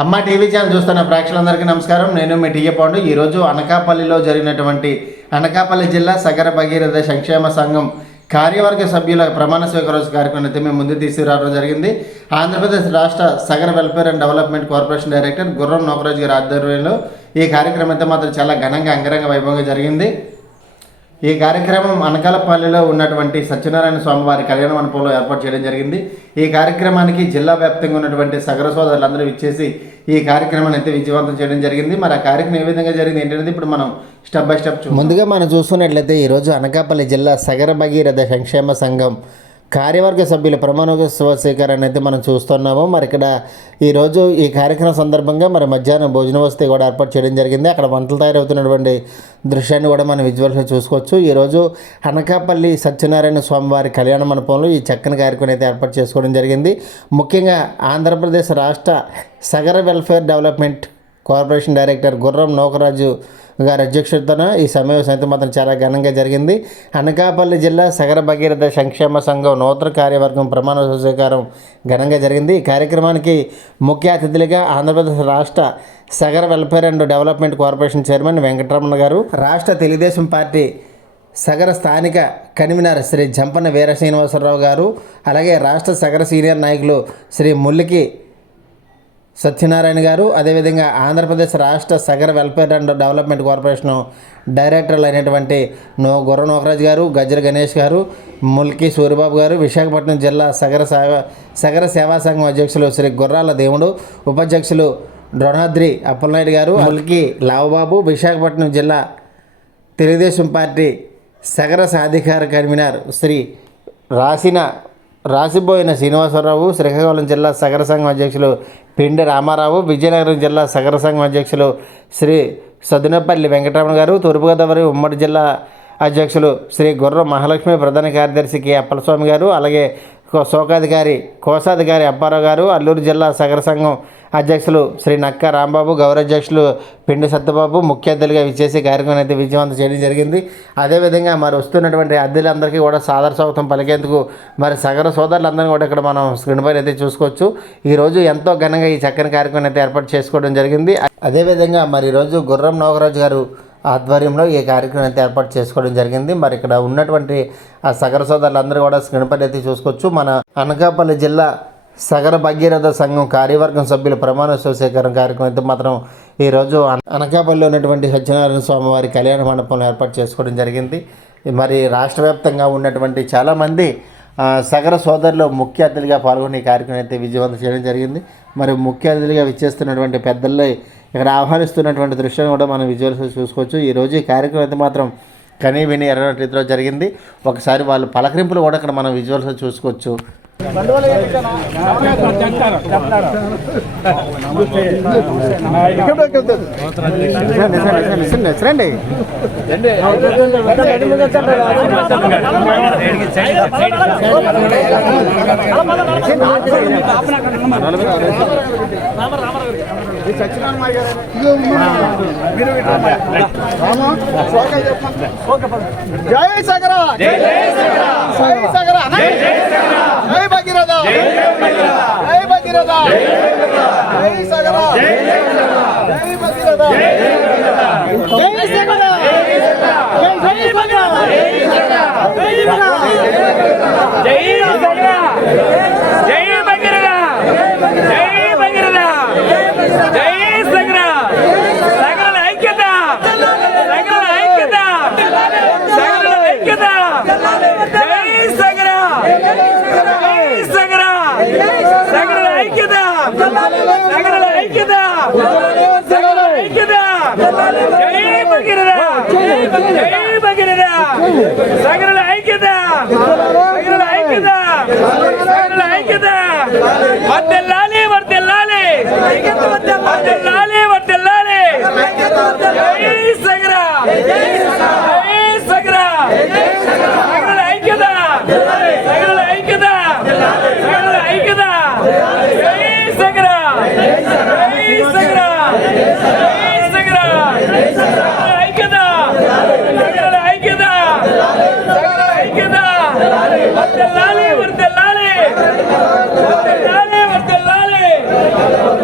అమ్మ TV channel చూస్తున్న ప్రేక్షకులందరికీ నమస్కారం. నేను మీ టీఏ పాండు. ఈరోజు అనకాపల్లిలో జరిగినటువంటి అనకాపల్లి జిల్లా సగర భగీరథ సంక్షేమ సంఘం కార్యవర్గ సభ్యుల ప్రమాణ స్వీకారోత్సవ కార్యక్రమం అయితే మేము ముందు తీసుకురావడం జరిగింది. ఆంధ్రప్రదేశ్ రాష్ట్ర Sagara welfare and development corporation director Gurram Nokaraju గారి ఆధ్వర్యంలో ఈ కార్యక్రమం అయితే మాత్రం చాలా ఘనంగా అంగరంగ వైభవంగా జరిగింది. ఈ కార్యక్రమం అనకాలపల్లిలో ఉన్నటువంటి సత్యనారాయణ స్వామివారి కళ్యాణ మండపంలో ఏర్పాటు చేయడం జరిగింది. ఈ కార్యక్రమానికి జిల్లా వ్యాప్తంగా ఉన్నటువంటి సగర సోదరులందరూ ఇచ్చేసి ఈ కార్యక్రమాన్ని అయితే విజయవంతం చేయడం జరిగింది. మరి ఆ కార్యక్రమం ఏ విధంగా జరిగింది ఏంటనేది ఇప్పుడు మనం స్టెప్ బై స్టెప్ ముందుగా మనం చూసుకున్నట్లయితే ఈరోజు అనకాపల్లి జిల్లా సగర భగీరథ సంక్షేమ సంఘం కార్యవర్గ సభ్యుల ప్రమాణోత్సవ స్వీకారాన్ని అయితే మనం చూస్తున్నాము. మరి ఇక్కడ ఈరోజు ఈ కార్యక్రమం సందర్భంగా మరి మధ్యాహ్నం భోజన వసతి కూడా ఏర్పాటు చేయడం జరిగింది. అక్కడ వంటలు తయారవుతున్నటువంటి దృశ్యాన్ని కూడా మనం విజువల్స్లో చూసుకోవచ్చు. ఈరోజు అనకాపల్లి సత్యనారాయణ స్వామివారి కళ్యాణ మండపంలో ఈ చక్కని కార్యక్రమం అయితే ఏర్పాటు చేసుకోవడం జరిగింది. ముఖ్యంగా ఆంధ్రప్రదేశ్ రాష్ట్ర Sagara welfare development corporation director Gurram Nokaraju గారి అధ్యక్షతన ఈ సమావేశం అయితే మాత్రం చాలా ఘనంగా జరిగింది. అనకాపల్లి జిల్లా సగర భగీరథ సంక్షేమ సంఘం నూతన కార్యవర్గం ప్రమాణ స్వీకారం ఘనంగా జరిగింది. ఈ కార్యక్రమానికి ముఖ్య అతిథులుగా ఆంధ్రప్రదేశ్ రాష్ట్ర Sagara welfare and development corporation chairman Venkataramana garu, రాష్ట్ర తెలుగుదేశం పార్టీ సగర స్థానిక కన్వీనర్ శ్రీ జంపన్న వీర శ్రీనివాసరావు గారు, అలాగే రాష్ట్ర సగర సీనియర్ నాయకులు శ్రీ ముల్లికి సత్యనారాయణ గారు, అదేవిధంగా ఆంధ్రప్రదేశ్ రాష్ట్ర Sagara welfare and development corporation డైరెక్టర్లు అయినటువంటి గుర్ర నోకరాజు గారు, గజ్జల గణేష్ గారు, ముల్కి సూర్యబాబు గారు, విశాఖపట్నం జిల్లా సగర సేవా సంఘం అధ్యక్షులు శ్రీ గుర్రాల దేవుడు, ఉపాధ్యక్షులు డ్రోనాద్రి అప్పలనాయుడు గారు, ముల్కి లావుబాబు, విశాఖపట్నం జిల్లా తెలుగుదేశం పార్టీ సగర సాధికార కన్వీనర్ శ్రీ రాసిబోయిన శ్రీనివాసరావు, శ్రీకాకుళం జిల్లా సగర సంఘం అధ్యక్షులు పిండి రామారావు, విజయనగరం జిల్లా సగర సంఘం అధ్యక్షులు శ్రీ సదునపల్లి వెంకటరమణ గారు, తూర్పుగోదావరి ఉమ్మడి జిల్లా అధ్యక్షులు శ్రీ గుర్ర మహాలక్ష్మి, ప్రధాన కార్యదర్శి కె అప్పలస్వామి గారు, అలాగే కోశాధికారి అప్పారావు గారు, అల్లూరు జిల్లా సగర సంఘం అధ్యక్షులు శ్రీ నక్క రాంబాబు, గౌరవాధ్యక్షులు పిండి సత్యబాబు ముఖ్య అతిథులుగా విచ్చేసి కార్యక్రమం అయితే విజయవంతం చేయడం జరిగింది. అదేవిధంగా మరి వస్తున్నటువంటి అతిథులందరికీ కూడా సాదర స్వాగతం పలికేందుకు మరి సగర సోదరులందరినీ కూడా ఇక్కడ మనం స్క్రీన్ పైన అయితే చూసుకోవచ్చు. ఈరోజు ఎంతో ఘనంగా ఈ చక్కని కార్యక్రమం అయితే ఏర్పాటు చేసుకోవడం జరిగింది. అదేవిధంగా మరి ఈరోజు గుర్రం నోకరాజు గారు ఆధ్వర్యంలో ఈ కార్యక్రమం అయితే ఏర్పాటు చేసుకోవడం జరిగింది. మరి ఇక్కడ ఉన్నటువంటి ఆ సగర సోదరులందరూ కూడా స్క్రీన్ పైన అయితే చూసుకోవచ్చు. మన అనకాపల్లి జిల్లా సగర భగీరథ సంఘం కార్యవర్గం సభ్యుల ప్రమాణోత్సవ స్వీకారం కార్యక్రమం అయితే మాత్రం ఈరోజు అనకాపల్లిలో ఉన్నటువంటి సత్యనారాయణ స్వామి వారి కళ్యాణ మండపంలో ఏర్పాటు చేసుకోవడం జరిగింది. మరి రాష్ట్ర వ్యాప్తంగా ఉన్నటువంటి చాలామంది సగర సోదరులు ముఖ్య అతిథిగా పాల్గొని ఈ కార్యక్రమం అయితే విజయవంతం చేయడం జరిగింది. మరి ముఖ్య అతిథిగా విచ్చేస్తున్నటువంటి పెద్దల్లో ఇక్కడ ఆహ్వానిస్తున్నటువంటి దృశ్యాన్ని కూడా మనం విజువల్స్ చూసుకోవచ్చు. ఈరోజు ఈ కార్యక్రమం అయితే మాత్రం కనీ విని ఎర్రటి రీతిలో జరిగింది. ఒకసారి వాళ్ళు పలకరింపులు కూడా ఇక్కడ మనం విజువల్స్ చూసుకోవచ్చు. జై సగర, జై సగర, జై భగీరథ, జై భగీరథ, జై సగర, జై భగీరథ, జై సగర, జై భగీరథ, జై సగర, జై భగీరథ, జై భగీరథ, జై సగర, సగర ఐక్యత, సగర ఐక్యత, సగర ఐక్యత, జై సగర, జై సగర, సగర ఐక్యత, సగర ఐక్యత, సగర ఐక్యత, జై భగీరథ, జై భగీరథ, సగర ఐక్యత, సగర ఐక్యత, సగర ఐక్యత, వర్ధిల్లాలి వర్ధిల్లాలి, వర్ధిల్లాలి వర్ధిల్లాలి, జై సగర, జై సగర, సగర ఐక్యత, సగర ఐక్యత, సగర ఐక్యత, జై సగర, జై సగర, జై సగర, సగర ఐక్యత, సగర ఐక్యత, సగర ఐక్యత, వర్ధిల్లాలి వర్ధిల్లాలి, వర్ధిల్లాలి వర్ధిల్లాలి,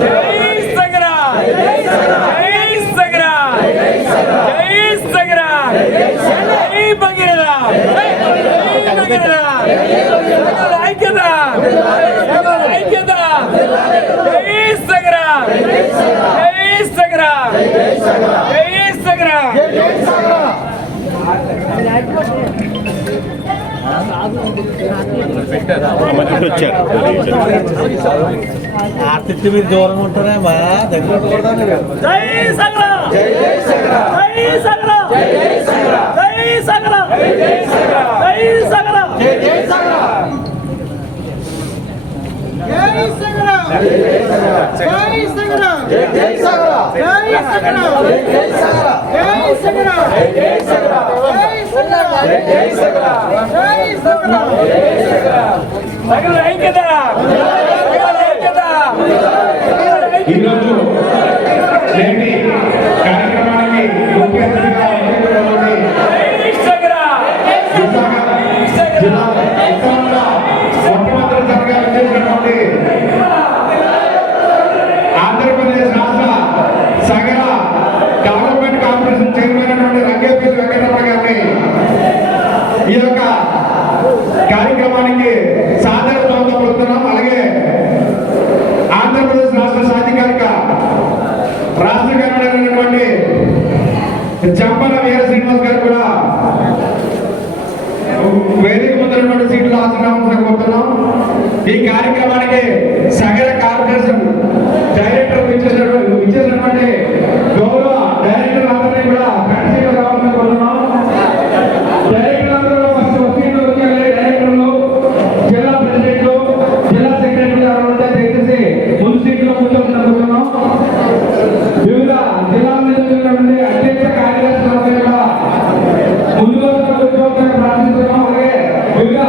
జై సగర. జై సగర ఆర్తికి మీరు దూరంగా ఉంటారా మా దగ్గర జై సగర జై సగర జై సగర జై సగర జై సగర జై సగర జై సగర జై సగర జై సగర జై సగర జై సగర జై సగర జై సగర జై సగర జై సగర జై సగర జై సగర సగర ఐక్యత సగర ఐక్యత ఈరోజు నేటి కార్యక్రమానికి ముఖ్య అతిథిగా ఉన్నటువంటి జై సగర విశాఖ జిల్లా ఉత్తమంగా మొట్టమొదటిసారిగా చేసినటువంటి ఆంధ్రప్రదేశ్ రాష్ట్ర సగర డెవలప్మెంట్ కార్పొరేషన్ చైర్మన్ అయినటువంటి రంగేపల్లి వెంకటరమణ గారిని ఈ యొక్క కార్యక్రమానికి సాదర స్వాగతం పలుకుతున్నాం. అలాగే ఆంధ్రప్రదేశ్ రాష్ట్ర సాధికారిక రాష్ట్ర కన్వీనర్ చంపన వీర శ్రీనివాస్ గారు కూడా వేదిక ముందున్నటువంటి సీట్లు ఆశ్రమం కోరుతున్నాం. ఈ కార్యక్రమానికి సగర కార్పొరేషన్ డైరెక్టర్ ఇచ్చేసినటువంటి గౌరవ డైరెక్టర్ అందరినీ కూడా ఫ్రెండ్షిప్ రావాలని కోరుతున్నాం. డైరెక్టర్ అందరూ ఫస్ట్ సీట్లు వచ్చారు. డైరెక్టర్లు, జిల్లా ప్రెసిడెంట్లు, జిల్లా సెక్రటరీలు ఎవరుంటే దయచేసి ముందు సీట్లో కూర్చోమనుకుంటున్నాం. వివిధ జిల్లాల నుంచి అధ్యక్ష కార్యదర్శులు కూడా ముందుగా కూర్చోవాలని ప్రార్థిస్తున్నాం. అలాగే వివిధ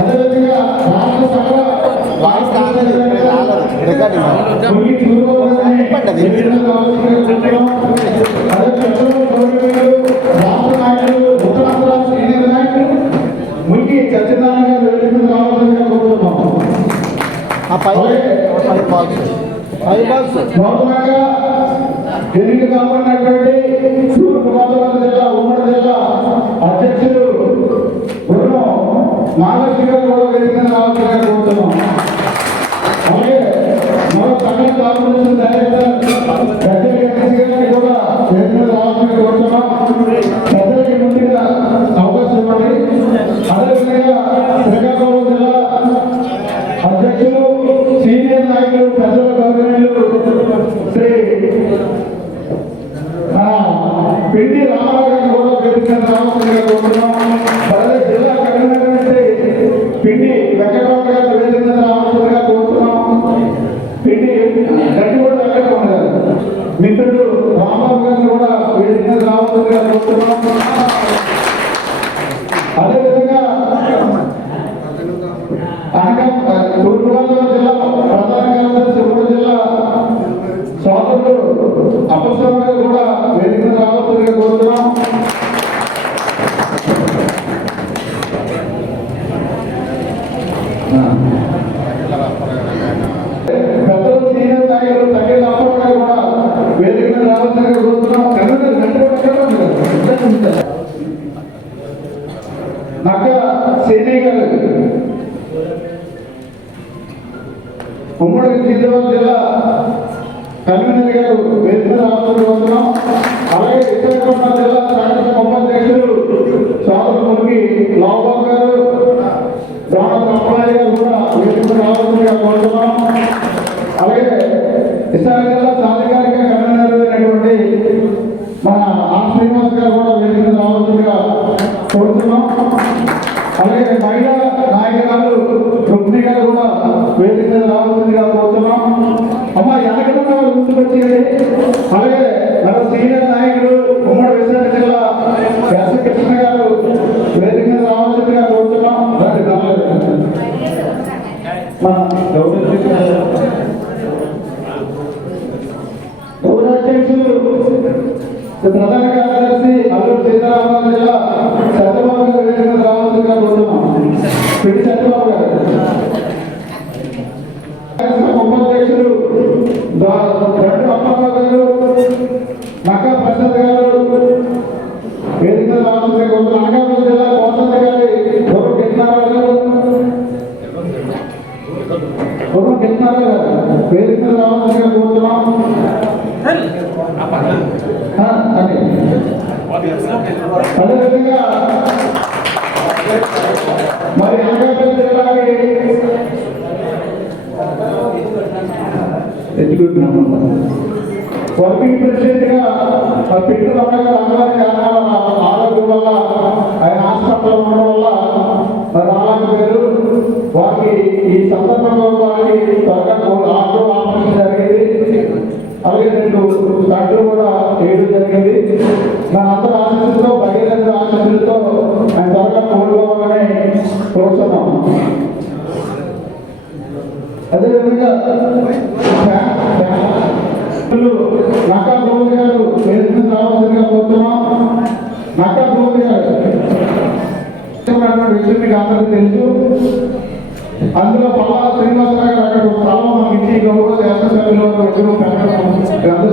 అదేవిధంగా రాష్ట్ర సభ వాయిస్ రాలేదు రికార్డింగ్ మురికి చూడబోతుందని విభిన్న రాష్ట్రాలు కూర్చున్నాం. అదే పెద్దలు, గౌరవనీయులు, రాష్ట్ర నాయకులు, ఉత్తరాంధ్ర సీనియర్ నాయకులు మురికి సత్యనారాయణ గారు వేదిక మీద రావాల్సిందిగా కోరుతున్నాం. నూతనంగా ఎన్నిక కాబడినటువంటి తూర్పు గోదావరి జిల్లా ఉమ్మడి జిల్లా అధ్యక్షులు బృందం నాగలక్ష్మి గారు కూడా వేదిక మీద రావాల్సిందిగా కోరుతున్నాం. అలాగే మరో సంఘం కార్పొరేషన్ డైరెక్టర్ గారిని కూడా వేదిక మీద రావాల్సిందిగా కోరుతున్నాం. పెద్దలకి ముందుగా అవకాశం ఇవ్వండి. అదేవిధంగా శ్రీకాకుళం జిల్లా అధ్యక్షులు సీనియర్ నాయకులు పెద్దల గౌరవనీయులు శ్రీ పిండి రామారావు గారిని కూడా వేదిక మీద రావాల్సిందిగా కోరుతున్నాం. అలాగే జిల్లా కన్వీనర్ పిండి వెంకటరావు గారిని వేదిక మీద రావాల్సిందిగా కోరుతున్నాం. పిండి గట్టిగూడ వెంకటరావు గారు మిత్రుడు రాంబాబు గారిని కూడా వేదిక మీద రావాల్సిందిగా కోరుతున్నాం. అదేవిధంగా తూర్పుగోదావరి జిల్లా ప్రధాన కార్యదర్శి ఉమ్మడి జిల్లా సోదరుడు అప్పస్వామి గారు కూడా వేదిక మీద రావాల్సిందిగా కోరుతున్నాం. పెద్దలు సీనియర్ నాయకులు తగ్గేది అప్పటి గారు కూడా వేదిక మీద రావాల్సిందిగా కోరుతున్నాం. నక్క సేనీ గారు ఉమ్మడి నిజామాబాద్ జిల్లా కన్వీనర్ గారు వేదిక మీద రావాల్సిందిగా కోరుతున్నాం. అలాగే విశాఖపట్నం జిల్లా సంఘటన ఉపాధ్యక్షులు సోదరులకి లావుబాబు గారు రాణత అప్పాయి గారు కూడా వేదిక మీద రావాల్సిందిగా కోరుతున్నాం. అలాగే విశాఖ జిల్లా సాధికారిక కన్వీనర్ అయినటువంటి మన ఆర్ శ్రీనివాస్ గారు కూడా వేదిక మీద రావాల్సిందిగా కోరుతున్నాం. అలాగే మహిళా నాయకురాలు రుక్మిణి గారు కూడా వేదిక మీద రావాల్సిందిగా కోరుతున్నాం. అమ్మ వెనకనున్న గుర్తుకొచ్చేది. అలాగే మన సీనియర్ నాయకులు ఉమ్మడి విశాఖ జిల్లా ఎస్ కృష్ణ గారు వేదిక మీద రావాల్సిందిగా కోరుతున్నాం. మన గౌరవాధ్యక్షులు ప్రధాన కార్యదర్శి అల్లూరు సీతారామరాజు జిల్లా సత్యబాబు గారు వేదిక మీద రావాల్సిందిగా కోరుతున్నాం. పిడి సత్యబాబు గారు ఉపాధ్యక్షులు రెండు అమ్మమ్మ గారు నక్కా ప్రసాద్ గారు వేదిక మీద రావాల్సిందిగా కోరుతున్నాం. అనకాపల్లి జిల్లా కోసంత గారి గౌరవ కృష్ణారావు గారు వేదిక మీద రావాల్సిందిగా కోరుతున్నాం. అదేవిధంగా మరి అనకాపల్లి జిల్లాకి వర్కింగ్ ప్రెసిడెంట్ గా పిట్టు రమణ గారి కారణాల ఆరోగ్యం వల్ల ఆయన హాస్పిటల్లో ఉండడం వల్ల మరి రాలేకపోయారు. వారికి ఈ సందర్భంలో వారికి త్వరగా ఆపరేషన్ జరిగింది. అలాగే 2 కట్లు కూడా వేయడం జరిగింది. నా అందరి ఆశీస్సులతో భగీరథ ఆశీస్సులతో ఆయన త్వరగా కోలుకోవాలని కోరుతున్నాం. అదేవిధంగా నక్కా గోవింద్ గారు వేదిక మీద రావాల్సిందిగా కోరుతున్నాం. నక్కా గోవింద్ గారు విషయం మీకు అందరికీ తెలుసు. అందులో పల్లా శ్రీనివాసరావు గారు అక్కడ స్థలం మనకి ఇచ్చి గౌరవ శాసనసభ్యులు పెట్టడం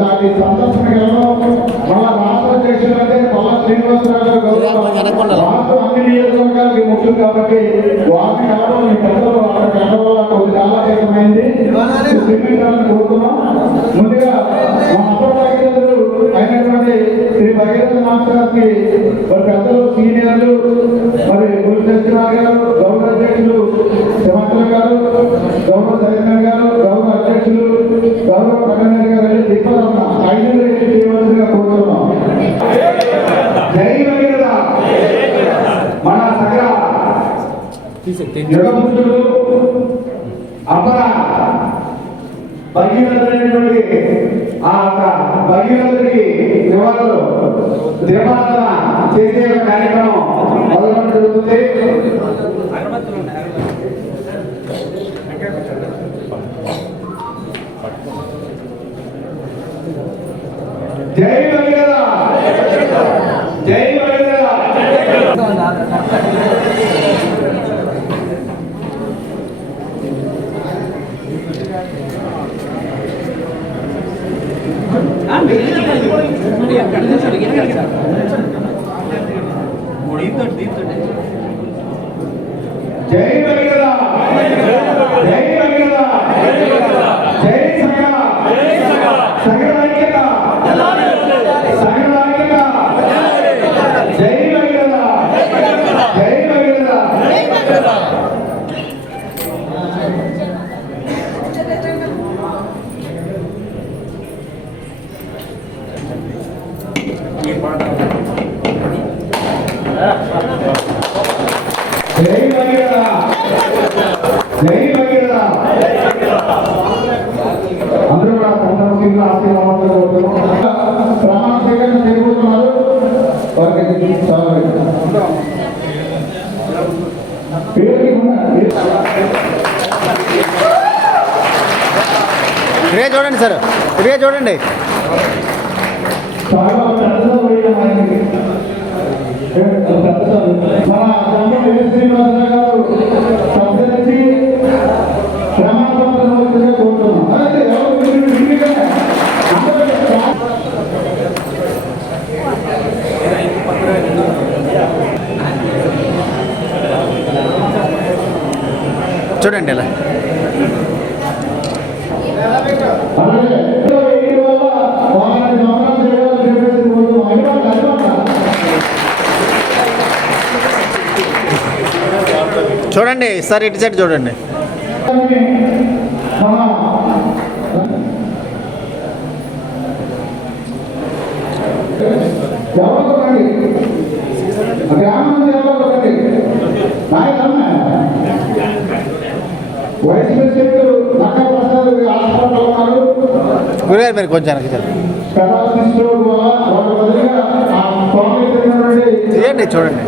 దాని సందర్శనలో మళ్ళా రాష్ట్ర అధ్యక్షులు అంటే పల్లా శ్రీనివాసరావు గారు గౌరవ రాష్ట్ర అన్ని నియోజకవర్గాలకి ముఖ్యం కాబట్టి వారిని కావడం మీ పెద్దలు అక్కడ పెట్టడం వల్ల కొద్ది కాలకేతమైంది కోరుతున్నాం. ముందుగా మా అప్పటిదారు అయినటువంటి శ్రీ భగీరథ మాస్టర్ గారికి మరి పెద్దలు సీనియర్లు మరి గురు సత్యనారాయణ గారు గౌరవ అధ్యక్షులు సింహాచలం గారు గౌరవ సత్యనారాయణ గారు గౌరవ అధ్యక్షులు గౌరవ కళ్యాణ్ గారు దీపాలన్న 5 చేయవలసిందిగా కోరుతున్నాం. జై భగీరథ. మన సగర యుగపురుషుడు అపర భగీరథుడైనటువంటి ఆ భగీరథుడికి నివాళులు దీపారాధన చేసే కార్యక్రమం మొదలవడం జరుగుతుంది. జై భగీరథ. అందరూ కూడా సంతోషంగా ఆశీర్వాదాలు కోరుతున్నాం. ప్రమాణ స్వీకరణ చేయబోతున్నారు. వారికి ఇదే చూడండి సార్, ఇదే చూడండి. చాలా పెద్ద మన తమ్ముడు శ్రీనివాసరావు గారు సంతరించి ప్రమాణపత్రం కోరుతున్నాం. చూడండి ఇలా చూడండి సార్, ఇటు సైడ్ చూడండి. గురుగారు మీరు కొంచెం చేయండి, చూడండి.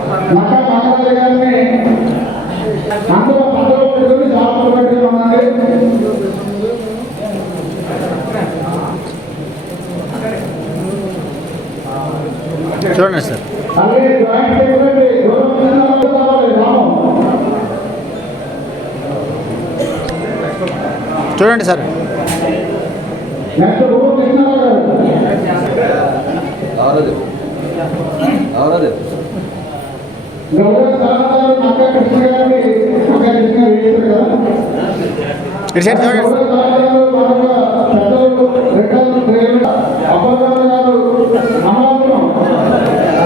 చూడండి సార్. చూడండి సార్. ఇటు సైడ్ చూడండి.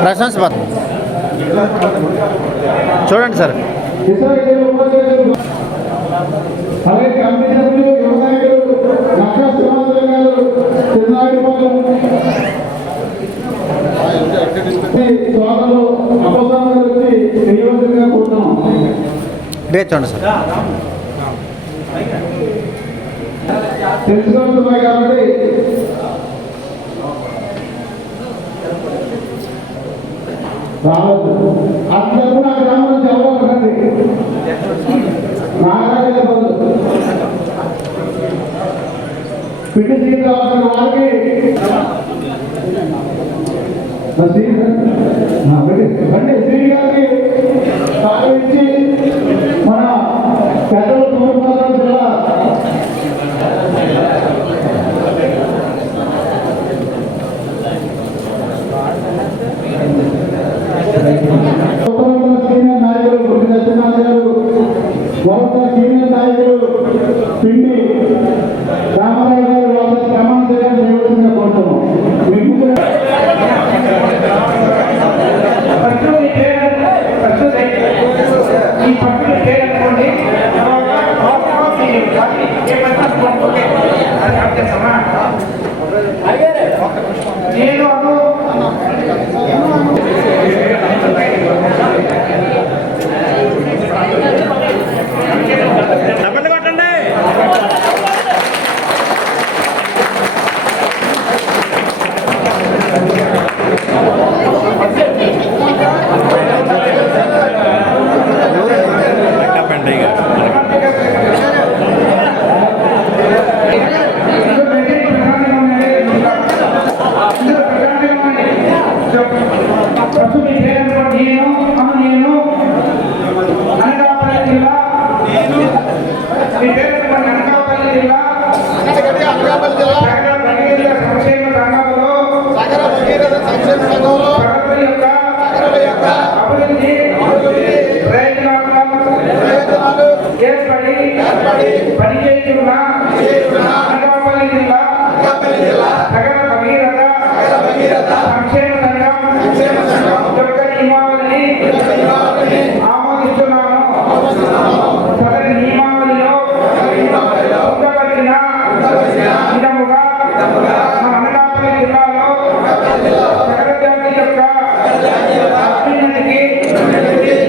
ప్రశంస పత్రం చూడండి సార్. అలాగే కమిటీ సభ్యులు యువ నాయకులు నక్కా శ్రీనివాసరావు గారు చిన్నాయుడుపాలెం సోదరులు అప్పసామ గారు వచ్చి నియోజకంగా కూర్చున్నాం. ఇదే చూడండి సార్. తెలుసుకుంటున్నాయి కాబట్టి రావద్దు. అందరూ కూడా గ్రామం నుంచి అవ్వకండి. నాగరాజు పిటి శ్రీనివాసరావు వారికి బండి శ్రీ గారికి సాధించి మన పెద్దలు తూర్పుగోదావరి జిల్లా సీనియర్ నాయకులు గుడి సత్యనారాయణ గారు, మరొక సీనియర్ నాయకులు పిండి రామారావు గారు వాళ్ళ ప్రమాణ స్వీకారం చేయవలసిందిగా కోరుతున్నాం.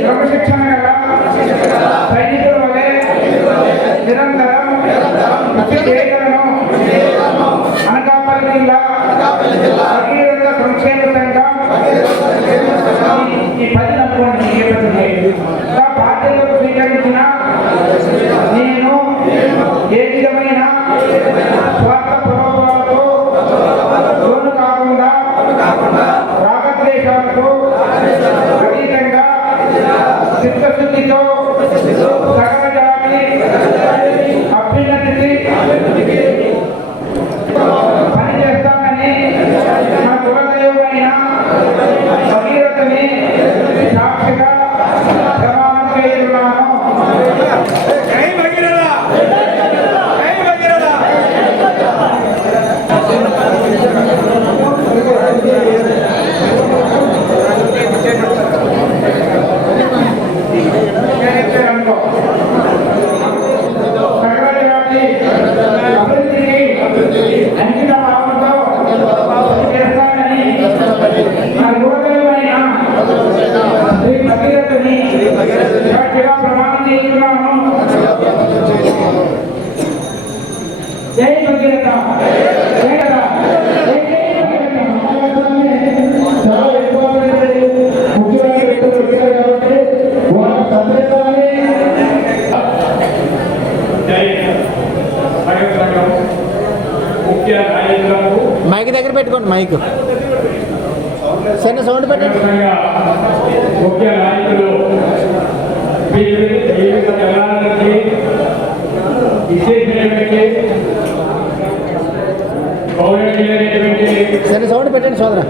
క్రమశిక్షణ నిరంతరం కృషి చేయగలను. అనకాపల్లి జిల్లా భగీరథ సంక్షేమ సంఘం ఈ 10 నమ్ముకోండి. బాధ్యతలు స్వీకరించిన నేను ఏ విధమైన స్వార్థ ప్రభావాలతో లోను కాకుండా రాగద్వేషాలతో అతీతంగా చిత్తశుద్ధితో సకల జాతి అభ్యున్నతికి పనిచేస్తానని మన కులదైవమైన భగీరథని సాక్షిగా ప్రమాణం చేస్తున్నాను. జై భగీరథ! జై భగీరథ! జై భగీరథ! చాలా ఎక్కువ ముఖ్యమైన వ్యక్తులు వచ్చారు కాబట్టి వాళ్ళ సందేశాన్ని ముఖ్య నాయకులకు మైక్ దగ్గర పెట్టుకోండి. మైక్ సరే సౌండ్ పెట్టండి. ముఖ్య నాయకులు వివిధ జనాలకి విశేషమైనటువంటి గౌరవనీయులైనటువంటి సరే సౌండ్ పెట్టండి సోదరా.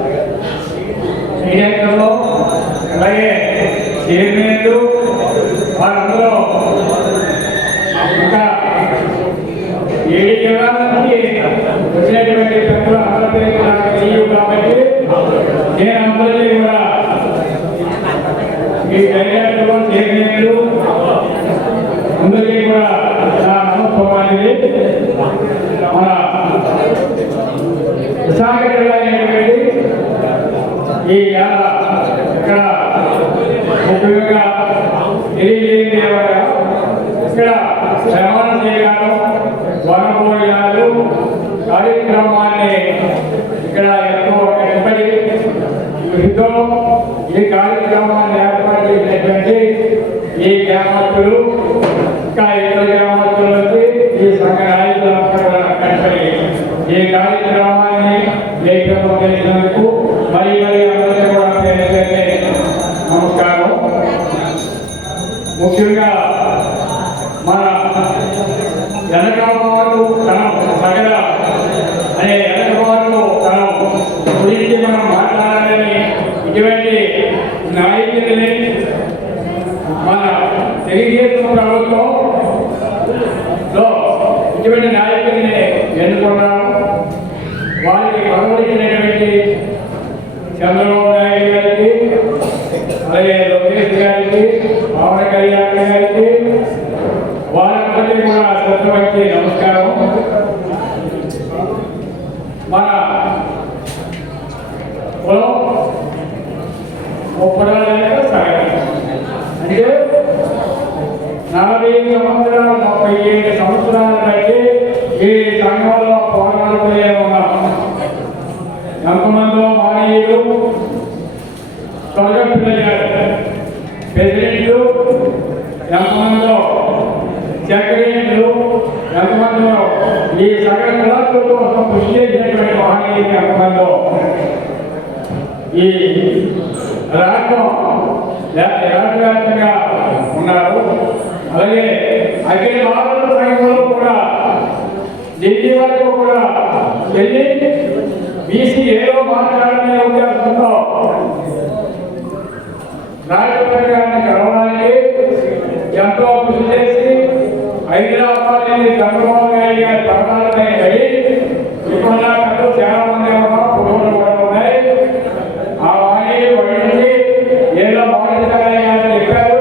మీడియాలో అలాగే చైర్మన్లు వారందరూ ఇంకా 7 జిల్లాల నుంచి వచ్చినటువంటి పెద్దలు అందరికీ నాకు తెలియదు కాబట్టి నేను అందరినీ కూడా ఈ డైరెక్టర్లు చైర్మన్లు అందరికీ కూడా నా నమస్కారాన్ని మన విశాఖ జిల్లా అయినటువంటి ఈ ఇక్కడ ముఖ్యంగా తెలియజేయండి ఇక్కడ శ్రవణ చేయడం వనభోజనాలు కార్యక్రమాన్ని ఇక్కడ ఎంతో కష్టపడి కృషితో ఈ కార్యక్రమాన్ని ఏర్పాటు చేసినటువంటి ఈ గ్రామస్తులు ఇంకా ఇతర గ్రామస్తుల నుంచి ఈ సంఘ నాయకులంతా కూడా కష్టపడి ఈ కార్యక్రమాన్ని లేఖనం చేసినందుకు మరి అందరికీ కూడా పేరు నమస్కారం. ముఖ్యంగా మన వెనకవారు తనం సగల అనే వెనకవారు తనం గురించి మనం మాట్లాడాలని ఇటువంటి నాయకులని మన తెలుగుదేశం ప్రభుత్వంలో ఇటువంటి నాయకుల్ని ఎన్నుకున్నాము. వారికి గౌరవించినటువంటి చంద్రబాబు నాయుడు గారికి, అలాగే లోకేష్ గారికి, పవన్ కళ్యాణ్ గారికి వారందరికీ కూడా శ్రద్ధ వచ్చి నమస్కారం. మన కులం 30 సాగరం అంటే 40 సంవత్సరాలు 37 సంవత్సరాల బట్టి ఈ సంఘంలో పోరాడుతూనే ఉన్నాం. ఎంతమందో మానీయులు ప్రెసిడెంట్లు, ఎంతమందో సెక్రటరీలు, ఎంతమందో ఈ సగం కులాల కోసం కృషి చేసినటువంటి మహనీయులు ఎంతమందో ఈ రాష్ట్రవ్యాప్తంగా ఉన్నారు. అలాగే అఖిల భారత సంఘంలో కూడా ఢిల్లీ వరకు కూడా వెళ్ళి బీసీ ఏదో మాట్లాడాలనే ఉద్దేశంతో రాష్ట్రపతి గారిని కలవడానికి ఎంతో కృషి చేసి హైదరాబాద్ నుంచి చంద్రబాబు నాయుడు గారి పథకాలపై వెళ్ళి ఇప్పుడు చాలా మంది ఫోటోలు కూడా ఉన్నాయి. ఆ వాణి వడ్డించి ఏదో బాగుంటుందని చెప్పారు.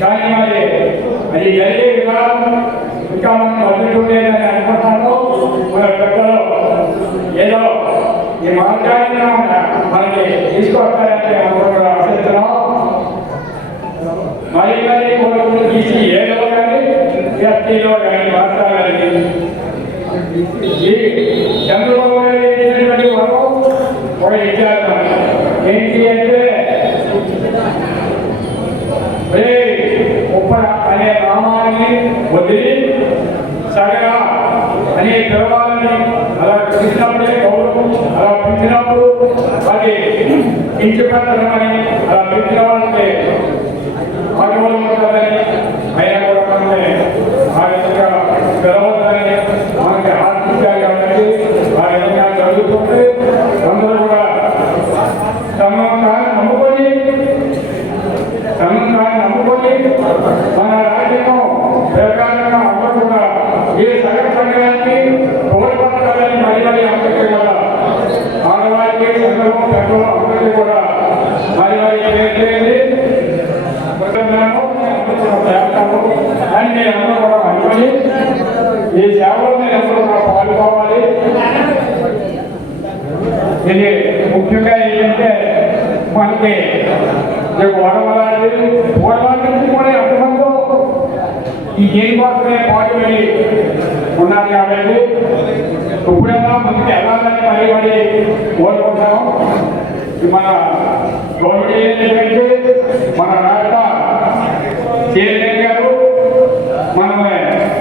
కానీ మరి అది జరిగే విధానం ఇంకా మనం వదిలిండేదని అనుకుంటాను. మన పెద్దలు ఏదో ఈ మార్గాన్ని మనకి తీసుకొస్తారని ఆశిస్తున్నాం. మరి కోరుకుని తీసి ఏదో కానీ పార్టీలో కానీ మాట్లాడాలి. ఈ చంద్రబాబు గారు చేసినటువంటి వరకు ఒక విద్యార్థి ఏంటి అంటే ఉప్ప అనే నామాన్ని వదిలి సగర అనే పిలవాలని అలా పిలిచినప్పుడే గౌరవం, అలా పిలిచినప్పుడు అది ఇంటిపట్టమని అలా పిలిచిన వాళ్ళకి ఆగమనం ఉంటుందని అయినా కూడా మనల్ని ఆ విధంగా పిలవద్దని మనకి ఆశించాలి. కాబట్టి ఆ విధంగా జరుగుతుంది. అందరూ కూడా తమను నమ్ముకొని మన రాజ్యం ప్రకారంగా అందరూ కూడా ఈ సగటు సంఘానికి తోడ్పడాలని మరీ అందరికీ కూడా ఆడవారికి సంఘం పెద్దలు అందరికీ కూడా మరి చేయండి అని నేను అందరూ కూడా అనుకొని ఈ సేవలో మీరు అందరూ కూడా పాల్గొవాలి. ఇది ముఖ్యంగా ఏంటంటే మనకి ఓడవాళ్ళ నుంచి కూడా ఎంతమంది ఈ దేనికోసమే పాటుపడి ఉన్నారు. కాబట్టి ఎప్పుడైనా ముందుకు వెళ్ళాలని మరీ కోరుకుంటాము. మన గవర్నమెంట్ ఏంటంటే మన రాష్ట్ర చైర్మన్ గారు మనం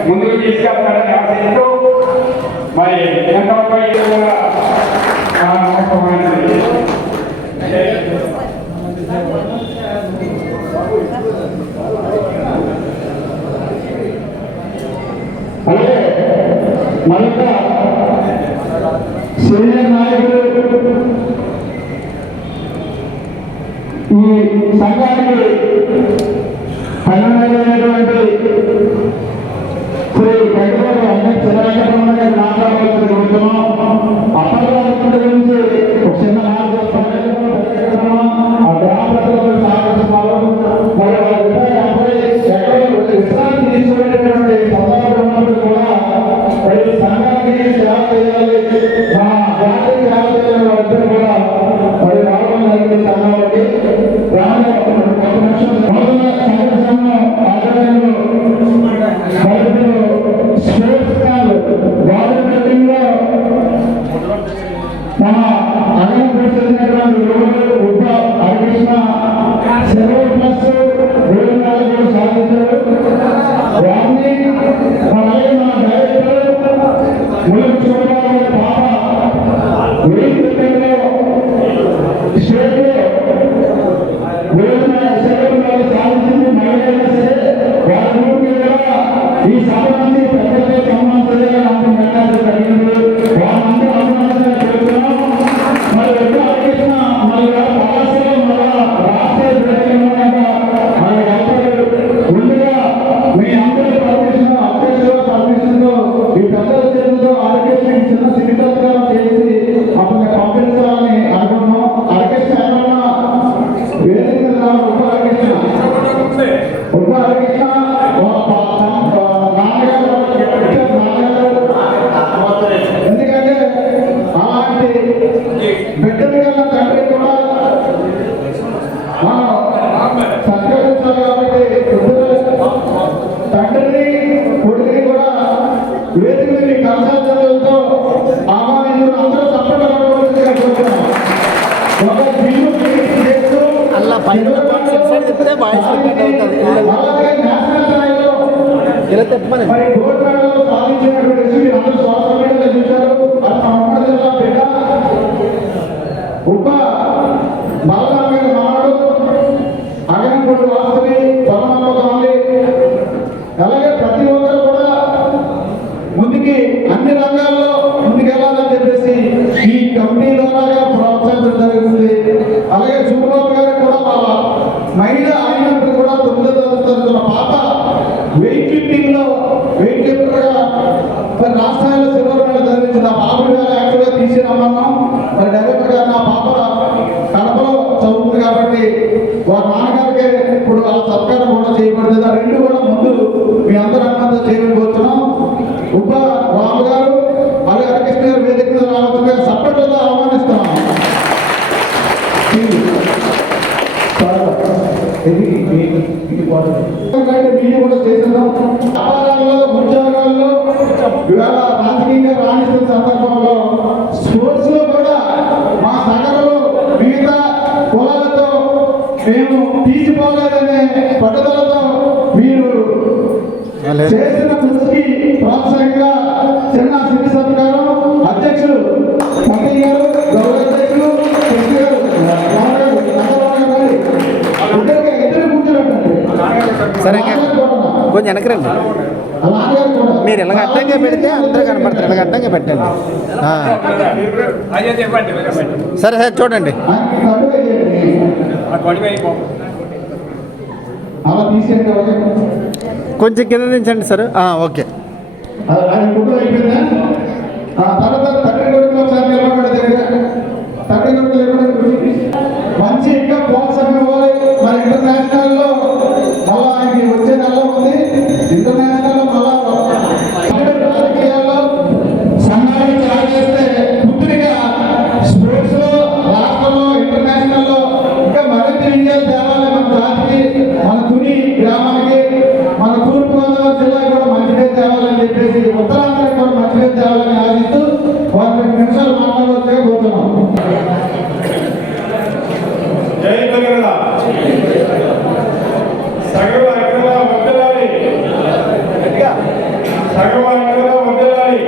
ముందుకు తీసుకెళ్తారని ఆశిస్తూ మరి ఎంతవరకు కూడా నమ్మకమైనది. అలాగే మరొక సీనియర్ నాయకులు ఈ సంఘానికి కన్వీనర్ శ్రీ గడ్డపాటి వెంకటరమణ గారు మాట్లాడవలసిన కోరుతున్నాం. అప్పటి గురించి ఒక చిన్న ఆ గ్రామ ప్రజలకు సాగిస్తున్నారు. మరి విశ్రాంతి తీసుకునేటటువంటి సందర్భం ఉన్నప్పుడు కూడా మరి సంఘానికి సేవ చేయాలి, మా జాతికి సేవ చేయాలి. వాళ్ళిద్దరు కూడా మరి రావడం జరిగింది. సంఘాలకి స్పోర్ట్స్ కాల్ వాటర్ బిల్డింగ్ లో మన అనంతపురం చెందినటువంటి ఉప హరికృష్ణ సెలవు ప్లస్ 7 సాధించారు. వారిని మన డైరెక్టర్ ములుగు చూడాలి పాప వెయిట్ స్టేట్ లో సాధించింది. మహిళైనా సరే వారి కూడా ఈ సమాజాన్ని పెద్దలతో సన్మానం చేయాలని అనుకుంటున్నారు. జరిగింది వాళ్ళందరూ అభినందనలు చెబుతున్నాం. మరి ఎప్పుడు అడిగిన మరి పలాసలో మన రాష్ట్ర ముందుగా మీ అందరూ పర్మిషన్ అధ్యక్షులు పర్మిషన్తో ఈ పెద్దల చేతులతో ఆర్కెస్ట్రా చిన్న సిరితత్వం చేసి అతన్ని పంపించాలని అనుకున్నాం. ఆర్కెస్ట్రా ఏమన్నా వేదిక ఉప ఆర్కెస్ట్రా ఎందుకంటే అలాంటి బిడ్డలు కన్నా తండ్రి కూడా మనం సత్కరించాలి. కాబట్టి తండ్రిని కొడుకుని కూడా వేదిక మీద కలశాలతో ఆహ్వానించిన అందరూ తప్పకుండా ఒక బిల్లు చేస్తూ అలా పైన తిప్పితే బాయ్స్ అలాగే నేషనల్ స్థాయిలో ఇలా తిప్పమని మరి గోల్డ్ మెడల్ సాధించినటువంటి శ్రీ అందరూ సోషల్ మీడియాలో చూశారు. అది మా ఉమ్మడి జిల్లా బిడ్డ ఉప బలరాం గారి మానవుడు అగనంపూడి వాసుని పరమాత్మ స్వామి. అలాగే ప్రతి ఒక్కరు కూడా ముందుకి అన్ని రంగాల్లో ముందుకెళ్ళాలని చెప్పేసి ఈ కమిటీలో ప్రోత్సహించడం జరుగుతుంది. అలాగే సుబ్బాబు గారికి కూడా మా మహిళ అయినప్పుడు కూడా 9వ తరగతి పాప వెయిట్ లిఫ్టింగ్ లో వెయిట్ లిఫ్టర్ గా మరి రాష్ట్రాల్లో సిల్వర్ మెడల్ ధరించింది. ఆ పాప యాక్చువల్గా తీసి రమ్మన్నాం. మరి డైరెక్టర్ గారు నా పాప కడపలో చదువుతుంది కాబట్టి వారి నాన్నగారికి ఇప్పుడు ఆ సత్కారం కూడా చేయబడుతుంది. ఆ రెండు కూడా ముందు మీ అందరూ అన్నంత చేయబోతున్నాం. ఉప రాము గారు అలాగే హరికృష్ణ గారు వేదిక మీద రావాల్సిందిగా సప్పట్లతో ఆహ్వానిస్తున్నాం. ఇది కూడా చేసేద్దాం. లేదు. చేసిన కృషికి ప్రోత్సాహంగా చిన్న సిద్ధి సత్కారం అధ్యక్షులు పటేల్ గారు, గౌరవ అధ్యక్షులు కృష్ణ గారు, ఇద్దరు కూర్చోబెట్టండి. సరే కొంచెం వెనకరండి. మీరు ఇలాగ అడ్డంగా పెడితే అందరూ కనపడతారు. ఇలాగ అడ్డంగా పెట్టండి. సరే సరే చూడండి. అలా తీసేయండి. కొంచెం కింద దించండి సార్. ఓకే. ఆయన ఫోటో అయిపోయిందా? తర్వాత తండ్రి కొడుకులు ఒకసారి నిలబడి తండ్రి కొడుకులు నిలబడి మంచి ఇంకా ప్రోత్సాహం ఇవ్వాలి. మరి ఇంటర్నేషనల్ లో మళ్ళా ఆయనకి వచ్చే నెల ఉంది. ఇంటర్నేషనల్ లో మళ్ళా రాజకీయాల్లో సన్నాహం చాలా చేస్తే పూర్తిగా స్పోర్ట్స్ లో రాష్ట్రంలో ఇంటర్నేషనల్ లో ఇంకా మరింత విజయాలు తేవాలి. మన జాతికి, మన తుని గ్రామానికి, మన తూర్పుగోదావరి జిల్లాకి కూడా మంచిగా తేవాలని చెప్పేసి, ఉత్తరాంధ్రకి కూడా మంచిగా తేవాలని ఆశిస్తూ 2 నిమిషాలు మాట్లాడవచ్చే కోరుతున్నాం. జై తెలంగాణ. సగవ ఎక్కడ వద్దలాలి, సగవ ఎక్కడ వద్దలాలి,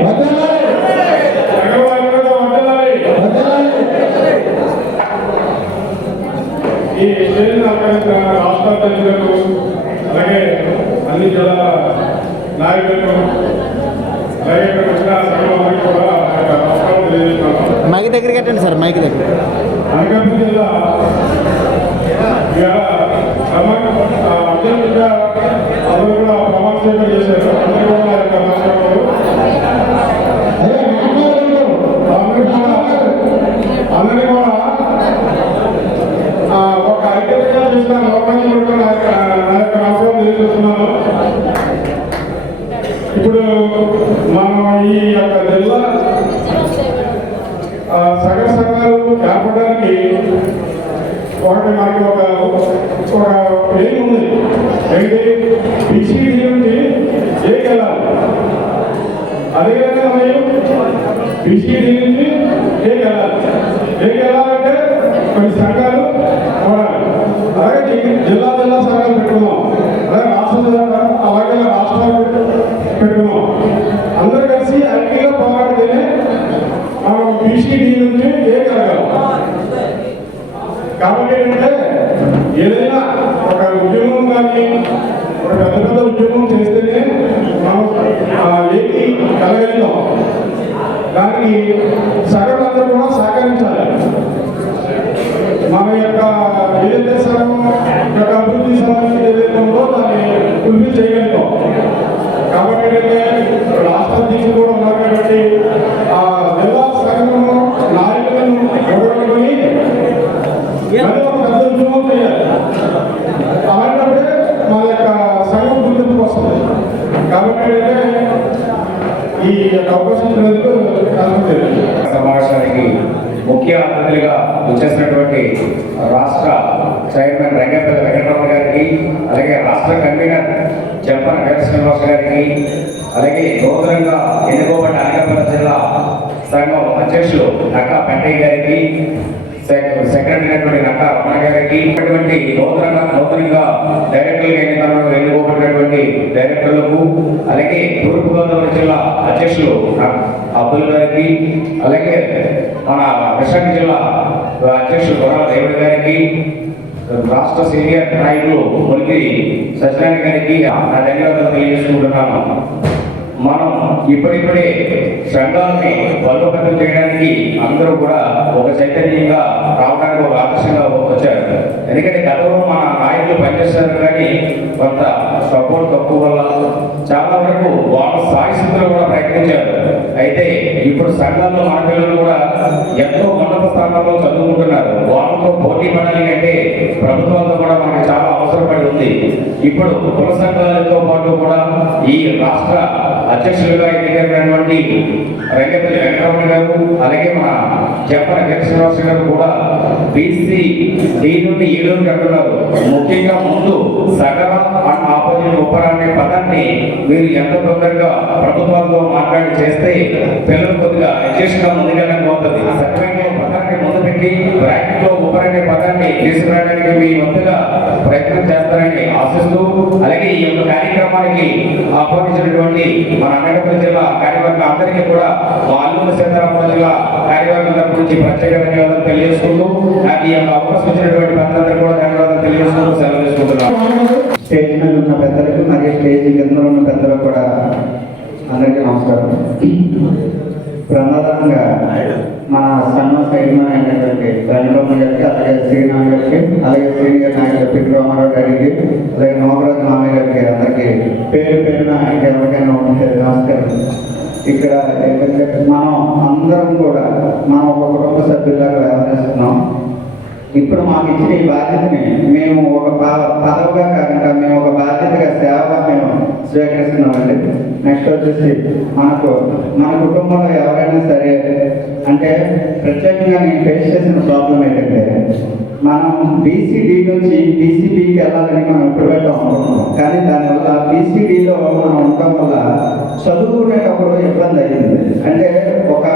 సగవ ఎక్కడ వద్దలాలి. ఈ స్టేజ్ అలంకరించిన రాష్ట్ర అధ్యక్షులకు, అలాగే అన్ని జిల్లాల నాయకులకు, అలాగే ఇక్కడ వచ్చిన సగవారికి కూడా నమస్కారం తెలియజేస్తున్నాను. మైక్ దగ్గరికి పెట్టండి సార్. మైక్ దగ్గర. అనకాపల్లి జిల్లా అత్యంత అందరూ కూడా ప్రమాణ స్వీకారం చేశారు. అందరూ కూడా నా యొక్క నమస్కారాలు. అందరినీ కూడా ఒక ఐక్యతగా చేసిన లోకాన్ని కూడా నా యొక్క నమస్కారం తెలియజేస్తున్నాను. ఇప్పుడు మనం ఈ యొక్క జిల్లా సగం సంఘాలు ఏర్పడడానికి ఒకటి మనకి ఒక ఏం ఉంది. ఏంటి? బీసీడీ నుంచి ఏకి వెళ్ళాలి. అదేవిధంగా మరియు బీసీడీ నుంచి ఏకి వెళ్ళాలి. ఏకి వెళ్ళాలంటే కొన్ని సంఘాలు కోరాలి. అలాగే జిల్లా సంఘాలు పెట్టుకున్నాం. అలాగే అలాగే రాష్ట్రాలు పెట్టుకున్నాం. అందరూ కలిసి ఐక్యంగా పోరాడితేనే మనం బీసీడీ నుంచి ఏకి వెళ్ళగలం. కాబట్టి ఏంటంటే ఏదైనా ఒక ఉద్యమం కానీ ఒక పెద్ద ఉద్యమం చేస్తేనే మనం ఏకి కలగలుగుతాం. దానికి సగలందరూ కూడా సహకరించాలి. మన యొక్క ఏదైతే సగం యొక్క అభివృద్ధి సంబంధించి ఏదైతే ఉందో దాన్ని ఫుల్ఫిల్ చేయగలుగుతాం. కాబట్టి ఏంటంటే రాష్ట్ర అధ్యక్షులు కూడా ఉన్నారు కాబట్టి ఆ జిల్లా సగము నాయకులను గొడవకొని పెద్ద ఉద్యమం చేయాలి. అలాంటప్పుడే మా యొక్క సంఘం గుర్తింపు వస్తుంది. కాబట్టి ఈ యొక్క అవకాశం సమావేశానికి ముఖ్య అతిథులుగా వచ్చేసినటువంటి రాష్ట్ర చైర్మన్ రంగపల్లి వెంకటరమణ గారికి, అలాగే రాష్ట్ర కన్వీనర్ జంపన వీర శ్రీనివాస్ గారికి, అలాగే నూతనంగా ఎన్నుకోబడ్డ అనకాపల్లి జిల్లా సంఘం అధ్యక్షులు నక్కా పెంటయ్య గారికి, సెక్రటరీ అయినటువంటి నక్కా రమణ గారికి, నూతనంగా డైరెక్టర్లుగా ఎన్నుకోబడినటువంటి డైరెక్టర్లకు, అలాగే తూర్పుగోదావరి జిల్లా అధ్యక్షులు అబ్దుల్ గారికి, అలాగే మన విశాఖ జిల్లా అధ్యక్షులు గొడవ దేవుడి గారికి, రాష్ట్ర సీనియర్ నాయకులు మురికి సత్యనారాయణ గారికి నా ధన్యవాదాలు తెలియజేసుకుంటున్నాను. మనం ఇప్పుడిప్పుడే సంఘాలని బలోపేతం చేయడానికి అందరూ కూడా ఒక చైతన్యంగా రావడానికి ఒక ఆదర్శంగా వచ్చారు. ఎందుకంటే గతంలో మన నాయకులు పనిచేస్తారు కానీ కొంత సపోర్ట్ తక్కువ వల్ల చాలా వరకు వాళ్ళ సాయశక్తులు కూడా ప్రయత్నించారు. అయితే ఇప్పుడు సంఘాల్లో మన పిల్లలు కూడా ఎంతో ఉన్నత స్థానాల్లో చదువుకుంటున్నారు. వాళ్ళతో పోటీ పడాలి అంటే ప్రభుత్వాలతో కూడా మనకి చాలా అవసరపడి ఉంది. ఇప్పుడు కుల సంఘాలతో పాటు కూడా ఈ రాష్ట్ర అధ్యక్షులుగా ఎన్నికైనటువంటి రంగపల్లి వెంకటరమణ గారు, అలాగే మన జంపన వీర శ్రీనివాస్ గారు కూడా బీసీ డి నుండి 7 అంటున్నారు. ముఖ్యంగా ముందు సగర అండ్ ఆపోజిట్ ఉపరా అనే పదాన్ని మీరు ఎంత తొందరగా ప్రభుత్వాలతో మాట్లాడి చేస్తే పిల్లలు కొద్దిగా ఎడ్యుకేషన్ గా ముందుకెళ్ళడం పోతుంది. సగరంలో పదాన్ని ముందు పెట్టి బ్రాకెట్ లో ఉపరనే పదాన్ని తీసుకురావడానికి మీ వంతుగా ప్రయత్నం చేస్తారని ఆశిస్తూ, అలాగే ఈ యొక్క కార్యక్రమానికి ఆహ్వానించినటువంటి మన అనకాపల్లి జిల్లా కార్యవర్గ అందరికీ కూడా మా అల్లూరు సీతారామరాజు జిల్లా కార్యవర్గం తరపు నుంచి ప్రత్యేక ధన్యవాదాలు తెలియజేసుకుంటూ, నాకు ఈ యొక్క అవకాశం ఇచ్చినటువంటి పెద్దలందరూ కూడా ధన్యవాదాలు తెలియజేసుకుంటూ సెలవు తీసుకుంటున్నాను. స్టేజ్ మీద ఉన్న పెద్దలకు మరియు స్టేజ్ కింద ఉన్న పెద్దలకు కూడా అందరికీ నమస్కారం. ప్రధానంగా మన సన్న సైన్యం అయినటువంటి రంగమ్మ గారికి, అలాగే శ్రీనాథ్ గారికి, అలాగే సీనియర్ నాయకులు పిటి రామారావు గారికి, అలాగే నోకరాజు మామయ్య గారికి అందరికీ పేరు పేరున ఎవరికైనా ఉంటే నమస్కారం. ఇక్కడ ఏంటంటే మనం అందరం కూడా మనం ఒక కుటుంబ సభ్యులాగా వ్యవహరిస్తున్నాం. ఇప్పుడు మాకు ఇచ్చిన ఈ బాధ్యతని మేము ఒక పదవిగా కాకుండా మేము ఒక బాధ్యతగా సేవగా మేము స్వీకరిస్తున్నామండి. నెక్స్ట్ వచ్చేసి మన కుటుంబంలో ఎవరైనా సరే అంటే ప్రత్యేకంగా నేను ఫేస్ చేసిన ప్రాబ్లం ఏంటంటే మనం బీసీడీ నుంచి బీసీబీకి వెళ్ళాలని మనం ఇప్పుడు అనుకుంటున్నాం. కానీ దానివల్ల బీసీడీలో మనం ఉండటం వల్ల చదువుకునేటప్పుడు ఇబ్బంది అయింది. అంటే ఒక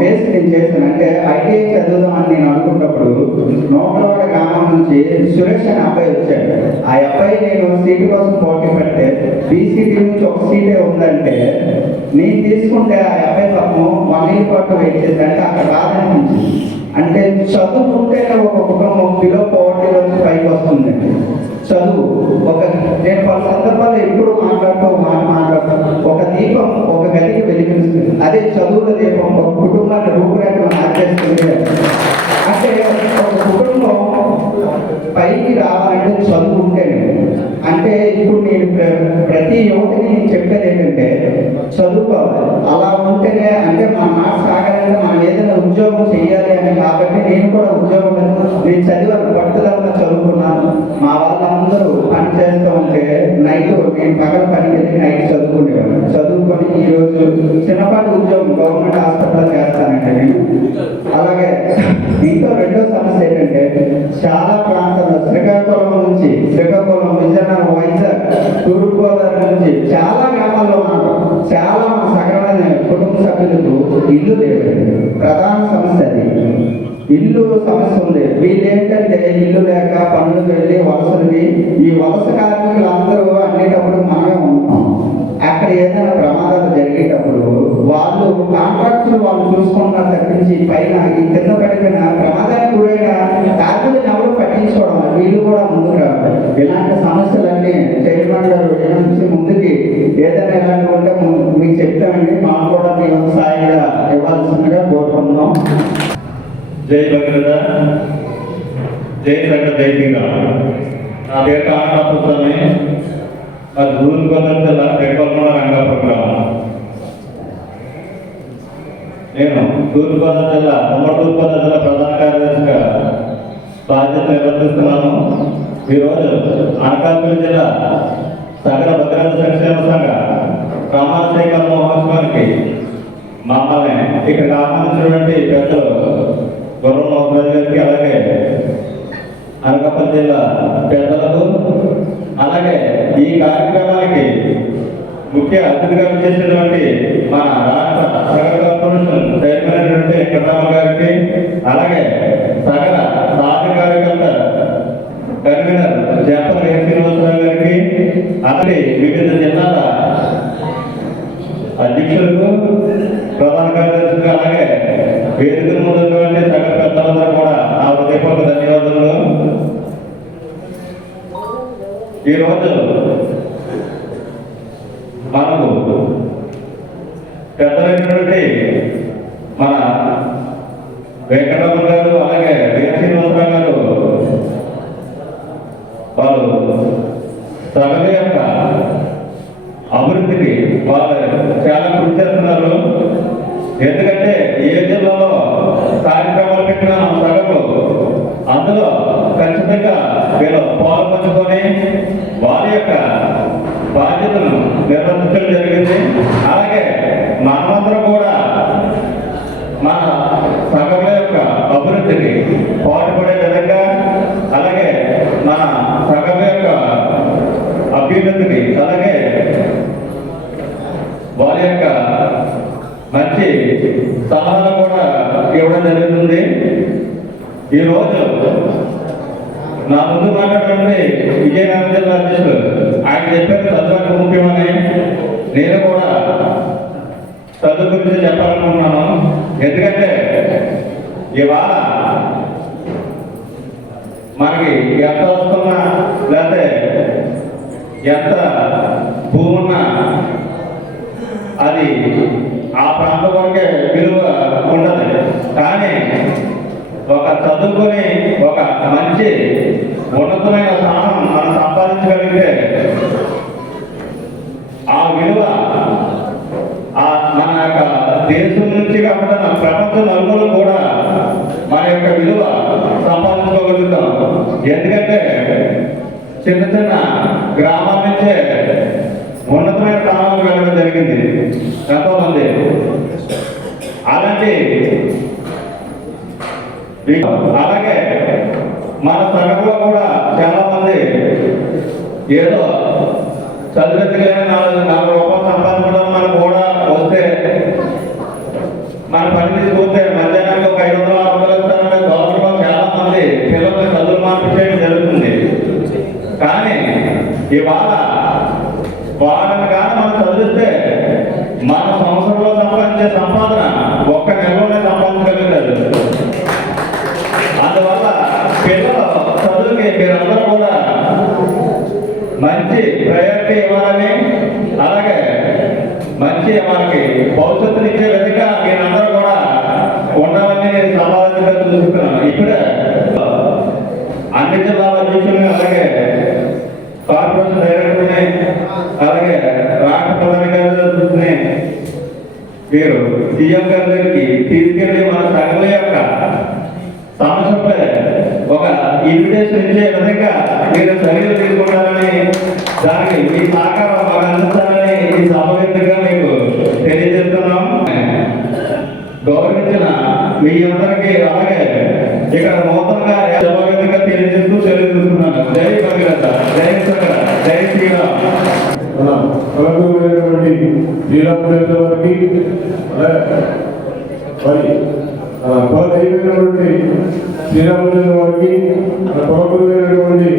ఫేస్ నేను చేశాను. అంటే ఐటీఐ చదువుదామని నేను అనుకున్నప్పుడు నోకలవాడ గ్రామం నుంచి సురేష్ అనే అబ్బాయి వచ్చాడు. ఆ అబ్బాయి నేను సీటు కోసం పోటీ పెడితే బీసీడీ నుంచి ఒక సీటే ఉందంటే నేను తీసుకుంటే ఆ అబ్బాయి పాపం 1 year పాటు వెయిట్ చేసి అంటే అక్కడ బాధ అనిపించింది. అంటే చదువుకుంటేనే ఒక కుటుంబం బిలో పోవర్టీ నుంచి పైకి వస్తుంది. చదువు నేను పలు సందర్భాల్లో ఎప్పుడు మాట్లాడుతూ ఒక దీపం ఒక గదికి వెలిగిస్తుంది. అదే చదువుల దీపం ఒక కుటుంబాన్ని రూపురేఖలు మార్చేస్తుంది. అంటే ఒక కుటుంబం పైకి రావాలంటే చదువుకుంటేనే. అంటే ఇప్పుడు నేను ప్రతి యువతని నేను చెప్పేది ఏంటంటే చదువుకోవాలి. అలా ఉంటేనే అంటే మన మాట సాగాలంటే మనం ఏదైనా ఉద్యోగం చేయాలి అని. కాబట్టి నేను కూడా ఉద్యోగం నేను చదివాను, పట్టుదల చదువుకున్నాను. మా వాళ్ళందరూ పని చేస్తూ ఉంటే నైట్ నేను పగల పనికి వెళ్ళి నైట్ చదువుకునేవాడు. చదువుకొని ఈరోజు చిన్నపాటి ఉద్యోగం గవర్నమెంట్ హాస్పిటల్ చేస్తానంటే నేను. అలాగే దీంతో రెండో సమస్య ఏంటంటే చాలా ప్రాంతాల్లో శ్రీకాకుళం, విజయనగరం, వైజాగ్, తూర్పుగోదావరి నుంచి చాలా గ్రామాల్లో చాలా మన సగరమైన కుటుంబ సభ్యులకు ఇల్లు లేదు. ప్రధాన సమస్య అది ఇల్లు సమస్య ఉంది. వీళ్ళు ఏంటంటే ఇల్లు లేక పనులకు వెళ్ళి వలసలకి ఈ వలస కార్మికులందరూ అనేటప్పుడు మనమే ఉంటాం. అక్కడ ఏదైనా ప్రమాదాలు జరిగేటప్పుడు వాళ్ళు కాంట్రాక్టులు వాళ్ళు చూసుకుంటున్నారు తప్పించి పైన ఈ కింద పడిపోయిన ప్రమాదానికి గురైన కార్మికులను ఎవరు పట్టించుకోవడం, వీళ్ళు కూడా ముందుకు రావాలి. ఇలాంటి సమస్యలన్నీ చైర్మన్ గారు నుంచి ముందుకి ఏదైనా ఇలాంటివి ఉంటే మీకు చెప్తామండి. మాకు కూడా మేము సాయంగా ఇవ్వాల్సిందిగా కోరుకుంటున్నాం. జై భగీరథ, జై సంఘ, జై శ్రీరామ్. నా పేరు కామరాపుస్వామి. అది తూర్పుగోదావరి జిల్లా పెట్టుకోకుండా రంగాపురం గ్రామం. నేను తూర్పుగోదావరి జిల్లా తూర్పుగోదావరి జిల్లా ప్రధాన కార్యదర్శిగా బాధ్యత నిర్వర్తిస్తున్నాను. ఈరోజు అనకాపల్లి జిల్లా సగర భద్రత సంక్షేమ సంఘ ప్రమాణ స్వీకార మహోత్సవానికి మమ్మల్ని ఇక్కడ ఆహ్వానించినటువంటి పెద్దలు గుర్రం నోకరాజు గారికి, అలాగే అనకాపల్లి జిల్లా పెద్దలకు, అలాగే ఈ కార్యక్రమానికి ముఖ్య అతిథిగా చేసినటువంటి మన రాష్ట్ర సగర కార్పొరేషన్ చైర్మన్ అయినటువంటి వెంకటరామ గారికి, అలాగే సగర సాధికారికత కన్వీనర్ జంపన శ్రీనివాసరావు గారికి, అలాగే వివిధ జిల్లాల అధ్యక్షులకు, ప్రధాన కార్యదర్శులకు, అలాగే వేదిక ముందున్నటువంటి సగర పెద్దలందరూ కూడా నా హృదయపూర్వక ధన్యవాదాలు. ఈరోజు మనకు పెద్దలైనటువంటి మన వెంకటరమణ గారు, అలాగే శ్రీనివాసరావు గారు వాళ్ళు సగల యొక్క అభివృద్ధికి వాళ్ళు చాలా కృషి చేస్తున్నారు. ఎందుకంటే ఏ జిల్లాలో కార్యక్రమాలు పెట్టిన సగలు అందులో ఖచ్చితంగా వీళ్ళు పాల్పంచుకొని వారి యొక్క బాధ్యతను నిర్వర్తించడం జరిగింది. అలాగే మనమందరం కూడా మన సగల యొక్క అభివృద్ధికి పాటుపడే విధంగా, అలాగే మన సగల యొక్క అభ్యున్నతికి, అలాగే వారి యొక్క మంచి సలహాలు కూడా ఇవ్వడం జరుగుతుంది. ఈరోజు నా ముందు మాట్లాడండి విజయనగరం జిల్లా అధ్యక్షులు ఆయన చెప్పారు చదువు ముఖ్యమని. నేను కూడా చదువు గురించి చెప్పాలనుకుంటున్నాను. ఎందుకంటే ఇవాళ మనకి ఎంత వస్తున్నా లేకపోతే ఎంత భూమి ఉన్నా అది ఆ ప్రాంతం వరకే విలువ ఉండదు. కానీ ఒక చదువుకొని ఒక మంచి ఉన్నతమైన స్థానం మనం సంపాదించగలిగితే ఆ విలువ మన యొక్క దేశం నుంచి కాకుండా ప్రపంచ నలుగురు కూడా మన యొక్క విలువ సంపాదించుకోగలుగుతాం. ఎందుకంటే చిన్న చిన్న గ్రామాల నుంచే ఉన్నతమైన స్థానాలకు వెళ్ళడం జరిగింది ఎంతోమంది. అలాగే మన సంఘంలో కూడా చాలా మంది ఏదో చదివెత్తలేని 4 రూపాయలు సంపాదించడం మనకు కూడా వస్తే మన పని తీసుకుంటే మధ్యాహ్నానికి ఒక 500-600 ఇస్తారనే గవర్నమెంట్లో చాలా మంది పిల్లల్ని చదువులు మార్పించేయడం జరుగుతుంది. కానీ ఇవాళ వాళ్ళని కానీ మనం చదివిస్తే మన సంవత్సరంలో సంపాదించే సంపాదన ఒక్క నెలలోనే సంపాదించగలుగుతారు. అందువల్ల పిల్లలు చదువుకి మీరందరూ కూడా మంచి ప్రయారిటీ ఇవ్వాలని, అలాగే మంచి మనకి భవిష్యత్తునిచ్చే విధంగా మీరందరూ కూడా ఉండాలని నేను సమావేశంగా చూస్తున్నాను. ఇప్పుడే అన్ని జిల్లాల అధ్యక్షుల్ని, అలాగే కార్పొరేషన్ డైరెక్టర్ని, అలాగే రాష్ట్ర ప్రధాన కార్యదర్శిని మీరు సీఎం గారి దగ్గరికి తీసుకెళ్లి మన సంఘం యొక్క సమస్యపై ఒక ఇన్విటేషన్ ఇచ్చే విధంగా మీరు చర్యలు తీసుకుంటారని, దానికి మీ సహకారం మాకు అందిస్తారని ఈ సభవేదికగా మీకు తెలియజేస్తున్నాం. గౌరవించిన మీ అందరికీ, అలాగే ఇక్కడ నూతనంగా సభవేదికగా తెలియజేస్తున్నాను. జై భగీరథ, జై శంకర, జై శ్రీరామ్. కలగూరైనటువంటి శ్రీరామచంద్ర వారికి మరి కులదైవమైనటువంటి శ్రీరామచంద్ర వారికి, కులగురైనటువంటి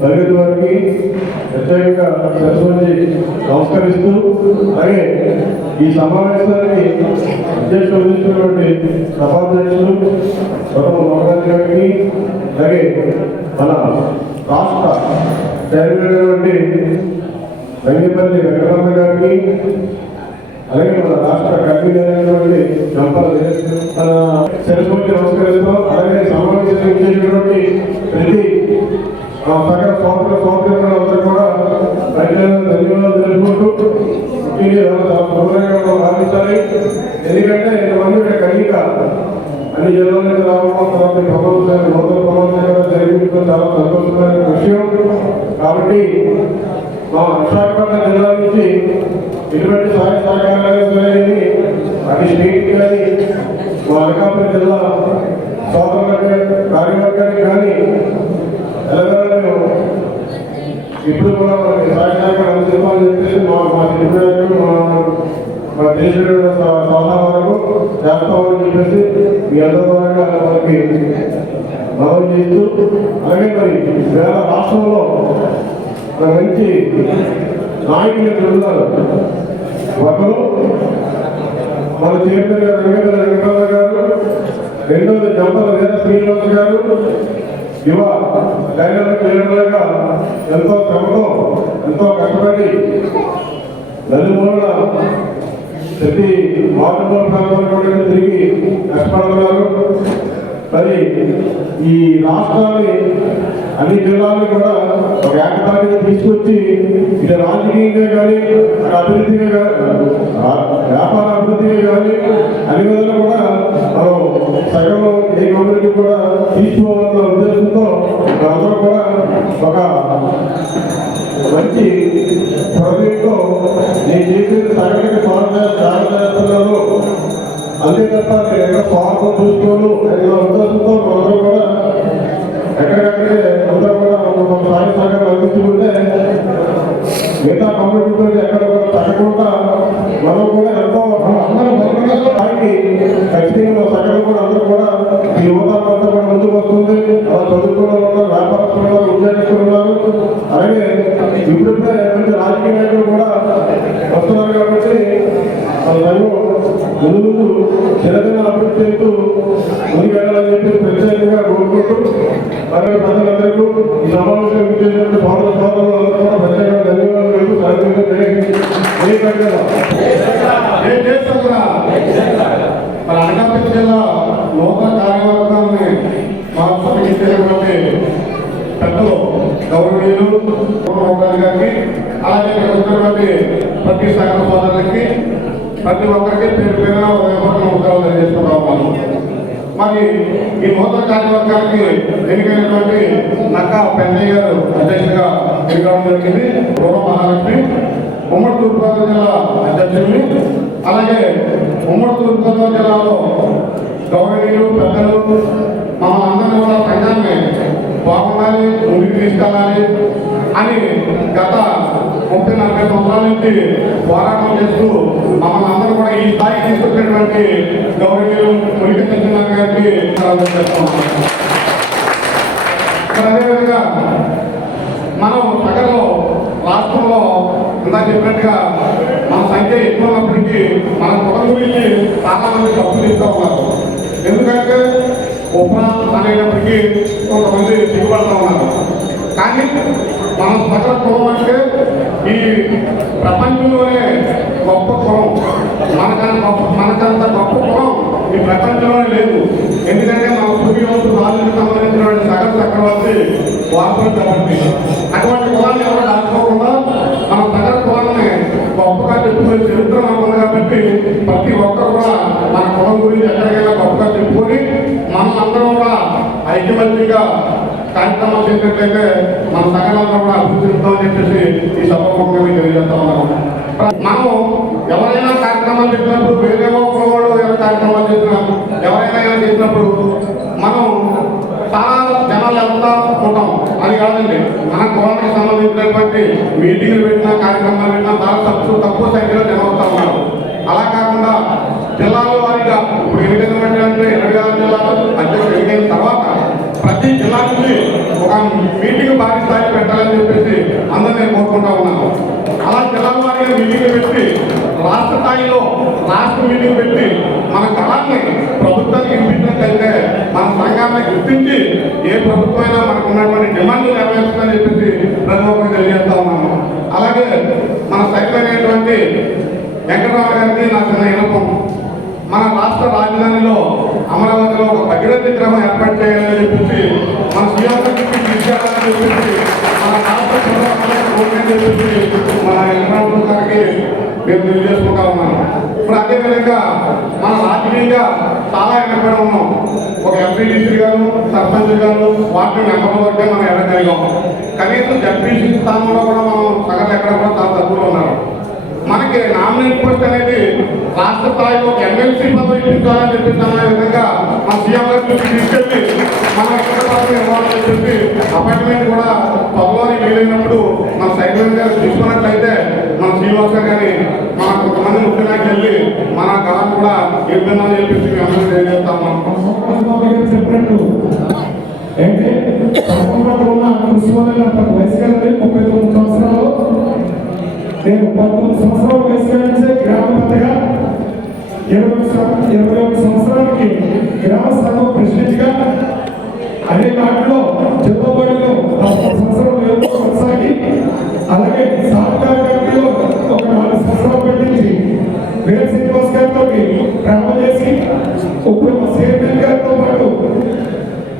భగత్ వారికి ప్రత్యేకంగా సరస్వతి నమస్కరిస్తూ, అలాగే ఈ సమావేశానికి అధ్యక్షత వహిస్తున్నటువంటి సభాధ్యక్షులు మోహన్ గారికి, అలాగే మన రాష్ట్ర చైర్మన్ రంగపల్లి వెంకటరమణ గారికి, అలాగే మన రాష్ట్ర కన్వీనర్ అయినటువంటి మన సరస్వతి నమస్కరిస్తూ, అలాగే సమావేశం చేసినటువంటి ప్రతి సగర సోదరులందరూ కూడా ధన్యవాదాలు తెలుపుకుంటూ భావించాలి. ఎందుకంటే ఇంతమంది కలిగిక అన్ని జిల్లాల నుంచి రావడం, తర్వాత ప్రమోషన్ జరిగించడం చాలా సంతోషమైన విషయం. కాబట్టి మా విశాఖపట్నం జిల్లా నుంచి ఎటువంటి సహాయ సహకారాలు అది స్టేట్ కానీ మా అనకాపల్లి జిల్లా సోదరులకి కార్యవర్గానికి కానీ తెలంగాణలో ఇప్పుడు కూడా మనకి సహాయ సహకారం అందించాలని చెప్పేసి మా దేశంలో సలహా వరకు చేస్తామని చెప్పేసి మీ అందరి ద్వారా మనకి మనవి చేస్తూ, అలాగే మరి వేళ రాష్ట్రంలో మంచి నాయకులు ఉన్నారు. ఒకరు మన చైర్మన్ గారు వెంకటరమణ గారు, రెండోది జంపల వీర శ్రీనివాస్ గారు, యువ డైనమిక్ లీడర్లుగా ఎంతో శ్రమతో ఎంతో కష్టపడి నలుమూలల ప్రతి వాటర్ ప్రాంతాలు కూడా తిరిగి కష్టపడుతున్నారు. మరి ఈ రాష్ట్రాన్ని అన్ని జిల్లాలను కూడా ఒక ఏకతాటిగా తీసుకొచ్చి ఇది రాజకీయంగా కానీ అభివృద్ధిగా వ్యాపార అభివృద్ధిగా కానీ అన్ని విధాలు కూడా మనం సగంలో ఏ కమ్యూనిటీ కూడా తీసుకోవాలన్న ఉద్దేశంతో అందరూ కూడా ఒక మంచి ప్రాజెక్టుతో నేను చేసేది సగటుకి చేస్తున్నాను, అంతే తప్ప నేను ఎక్కడ స్వార్థం చూసుకోను అనే ఉద్దేశంతో అందరూ కూడా ఎక్కడికక్కడే అందరూ కూడా మన సహాయ సహకారం అందించుకుంటే మిగతా కమ్యూనిటీతో ఎక్కడ కూడా తగ్గకుండా మనం కూడా ఎంతో అందరూ స్థాయికి ఖచ్చితంగా సగం కూడా అందరూ కూడా ఈ యువత కూడా ముందుకు వస్తూ ముందు జనగణ అభివృద్ధి చేస్తూ ముందుకెళ్ళాలని చెప్పి ప్రత్యేకంగా కోరుకుంటూ మరి ప్రజలందరికీ ఈ సమావేశం చేసినటువంటి సోదర సోదరులందరూ కూడా ప్రత్యేకంగా ధన్యవాదాలు మన అనకాపల్లి జిల్లా నూతన కార్యవర్గాన్ని మార్చినటువంటి పెద్దలు గౌరవనీయులు గారికి అలాగే ఇక్కడ ఉన్నటువంటి ప్రతి సంఘ సోదరులకి ప్రతి ఒక్కరికి పేరు పేరున నమస్కారాలు తెలియజేస్తున్నాము. మరి ఈ నూతన కార్యవర్గానికి ఎన్నికైనటువంటి నక్కా పెద్దయ్య గారు అధ్యక్షుడిగా ఎన్నికడం జరిగింది. గౌరవ మహాలక్ష్మి ఉమ్మడి తూర్పుగోదావరి జిల్లా అధ్యక్షుడిని, అలాగే ఉమ్మడి తూర్పుగోదావరి జిల్లాలో గౌరవనీయులు పెద్దలు మమ్మల్ని అందరినీ కూడా సంఘాన్ని బాగుండాలి, ముందుకు తీసుకెళ్ళాలి అని గత 30-40 సంవత్సరాల నుంచి పోరాటం చేస్తూ మమ్మల్ని అందరూ కూడా ఈ స్థాయికి తీసుకొచ్చినటువంటి గౌరవనీయులు మురికి సత్యనారాయణ గారికి చేస్తున్నాం. అదేవిధంగా మనం సగంలో రాష్ట్రంలో ఇందా చెప్పినట్టుగా మన సంఖ్య ఎక్కువ ఉన్నప్పటికీ మన కులం గురించి చాలా మంది తప్పు చెప్తా ఉన్నారు. ఎందుకంటే ఉపరా అనేటప్పటికీ కొంతమంది దిగుబడుతూ ఉన్నారు. కానీ మన సగల కులం అంటే ఈ ప్రపంచంలోనే గొప్ప కులం, మనకంత గొప్ప కులం ఈ ప్రపంచంలోనే లేదు. ఎందుకంటే మన సూర్యవంశు రాజులకు సంబంధించినటువంటి సగల చక్రవర్తి వారసులు కాబట్టి అటువంటి కులాన్ని ఎవరు దాచుకోకుండా మన సగల కులాన్ని గొప్పగా చెప్పుకునే చరిత్ర మనకుంది కాబట్టి ప్రతి ఒక్కరు కూడా మన కులం గురించి ఎక్కడికైనా గొప్పగా చెప్పుకొని మనమందరం కూడా ఐక్యమత్యంగా కార్యక్రమాలు చేసినట్లయితే మన సగలంలో కూడా అభివృద్ధి చెందుతామని చెప్పేసి ఈ సభాముఖంగా మీకు తెలియజేస్తా ఉన్నాము. మనం ఎవరైనా కార్యక్రమాలు చేసినప్పుడు వేరే ఒక్కరు ఎవరైనా కార్యక్రమాలు చేసినప్పుడు ఎవరైనా చేసినప్పుడు మనం చాలా జనాలు వెళ్తా ఉంటాం. అది కాదండి, మన కులానికి సంబంధించినటువంటి మీటింగ్లు పెట్టినా కార్యక్రమాలు పెట్టినా చాలా తక్కువ సంఖ్యలో జనం వస్తూ ఉన్నారు. అలా కాకుండా జిల్లాల వారీగా ఇప్పుడు ఎన్నికైనటువంటి 26 జిల్లాలు అధ్యక్షులు ఎన్నికైన తర్వాత ప్రతి జిల్లా నుంచి ఒక మీటింగ్ భారీ స్థాయి పెట్టాలని చెప్పేసి అందరూ నేను కోరుకుంటా ఉన్నాను. అలా జిల్లాల వారీగా మీటింగ్ పెట్టి రాష్ట్ర స్థాయిలో రాష్ట్ర మీటింగ్ పెట్టి మన కళాన్ని ప్రభుత్వానికి వినిపించినట్లయితే మన సంఘాన్ని గుర్తించి ఏ ప్రభుత్వమైనా మనకు ఉన్నటువంటి డిమాండ్లు నెరవేరుస్తుందని చెప్పేసి ప్రతి ఒక్కరికి తెలియజేస్తా ఉన్నాను. అలాగే మన సైకిలైనటువంటి వెంకటరావు గారికి నా చిన్న విన్నపం, మన రాష్ట్ర రాజధానిలో అమరావతిలో ఒక భగీరథ విగ్రహం ఏర్పాటు చేయాలని చెప్పేసి మన సీఎం తీసుకెళ్లాలని చెప్పేసి మన రాష్ట్ర చెప్పేసి మన వెంకటరావు గారికి మేము తెలియజేసుకుంటా ఉన్నాను. ఇప్పుడు అదేవిధంగా మన రాజకీయంగా చాలా వెనకబడి ఉన్నాం. ఒక ఎంపీటీసీ గారు, సర్పంచ్ గారు, వార్డు మెంబర్ల వరకే మనం ఎదగలిగాం. కనీసం జడ్పీసీ స్థానంలో కూడా మనం సగం ఎక్కడ కూడా చాలా తక్కువలో ఉన్నారు. మనకి నామినేట్ పోస్ట్ అనేది రాష్ట్ర స్థాయిలో ఒక ఎమ్మెల్సీ పదవి ఇప్పించాలని చెప్పిస్తున్న విధంగా మన సీఎం గారి తీసుకెళ్ళి మన ఎక్కడ ఇవ్వాలని చెప్పి అపాయింట్మెంట్ కూడా త్వరలోని వీలైనప్పుడు మన సైకిల్ గారు తీసుకున్నట్లయితే మన శ్రీనివాస్ గారు కానీ మన కొంతమంది ముఖ్య నాయకులు వెళ్ళి మన కళను కూడా ఇబ్బంది చెప్పేసి మేము అందరూ తెలియజేస్తాం. చెప్పినట్టు అంటే కృషి వల్ల వయసు 39 సంవత్సరాలు నేను 19 సంవత్సరాలు వయసు నుంచే గ్రామ పెద్దగా 21 సంవత్సరాలకి గ్రామ సంఘం ప్రెసిడెంట్గా అదే నాటిలో జిల్లాబడిలో 10 సంవత్సరాలు కొనసాగి అలాగే సహకార కంపెనీలో ఒక 4 సంవత్సరాలు పెట్టించి వేరే శ్రీనివాస్ గారితో ట్రావెల్ చేసి చైర్మన్ గారితో పాటు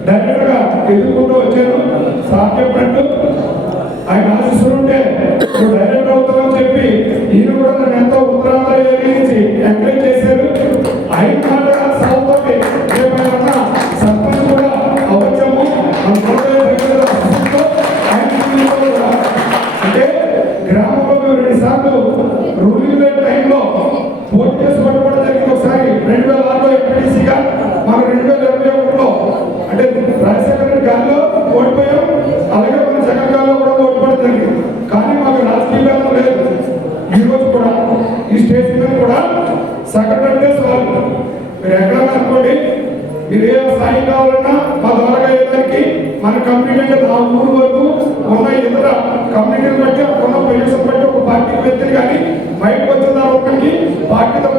డైరెక్టర్గా ఎదుర్కొంటూ వచ్చాను. సార్ చెప్పినట్టు ఆయన ఆశిస్తుంటే నువ్వు డైరెక్టర్ అవుతామని చెప్పి ఈయన కూడా నన్ను ఎంతో ఉత్తరాంధ్ర ఏరియా నుంచి ఎంకరేజ్ చేశారు. ఆయన మాట సభతోటి ఏమైనా సర్పంచ్ కూడా అవచ్చము అంటే గ్రామంలో మేము 2 సార్లు రూలింగ్ టైంలో పోటీ చేసి పట్టుబడి జరిగింది. ఒకసారి 2006లో ఎంపీటీసీగా మన 2021లో అంటే రాజశేఖర గారిలో ఓడిపోయాం. అలాగే మన జగన్ గారిలో కూడా ఓడిపడుతుంది. కానీ మాకు రాజకీయ భేదం లేదు. ఈరోజు కూడా ఈ స్టేజ్ మీద కూడా సెక్రటరీ వాళ్ళు మీరు ఎక్కడన్నా అనుకోండి, మీరు ఏ సాయం కావాలన్నా మా ద్వారా అయ్యేదానికి మన కమ్యూనిటీ అంటే 4 ఊరు వరకు ఉన్న ఇతర కమ్యూనిటీని బట్టి ఉన్న పొజిషన్ బట్టి ఒక పార్టీకి వ్యక్తిని కానీ బయటకు వచ్చిన ఒక్కరికి పార్టీతో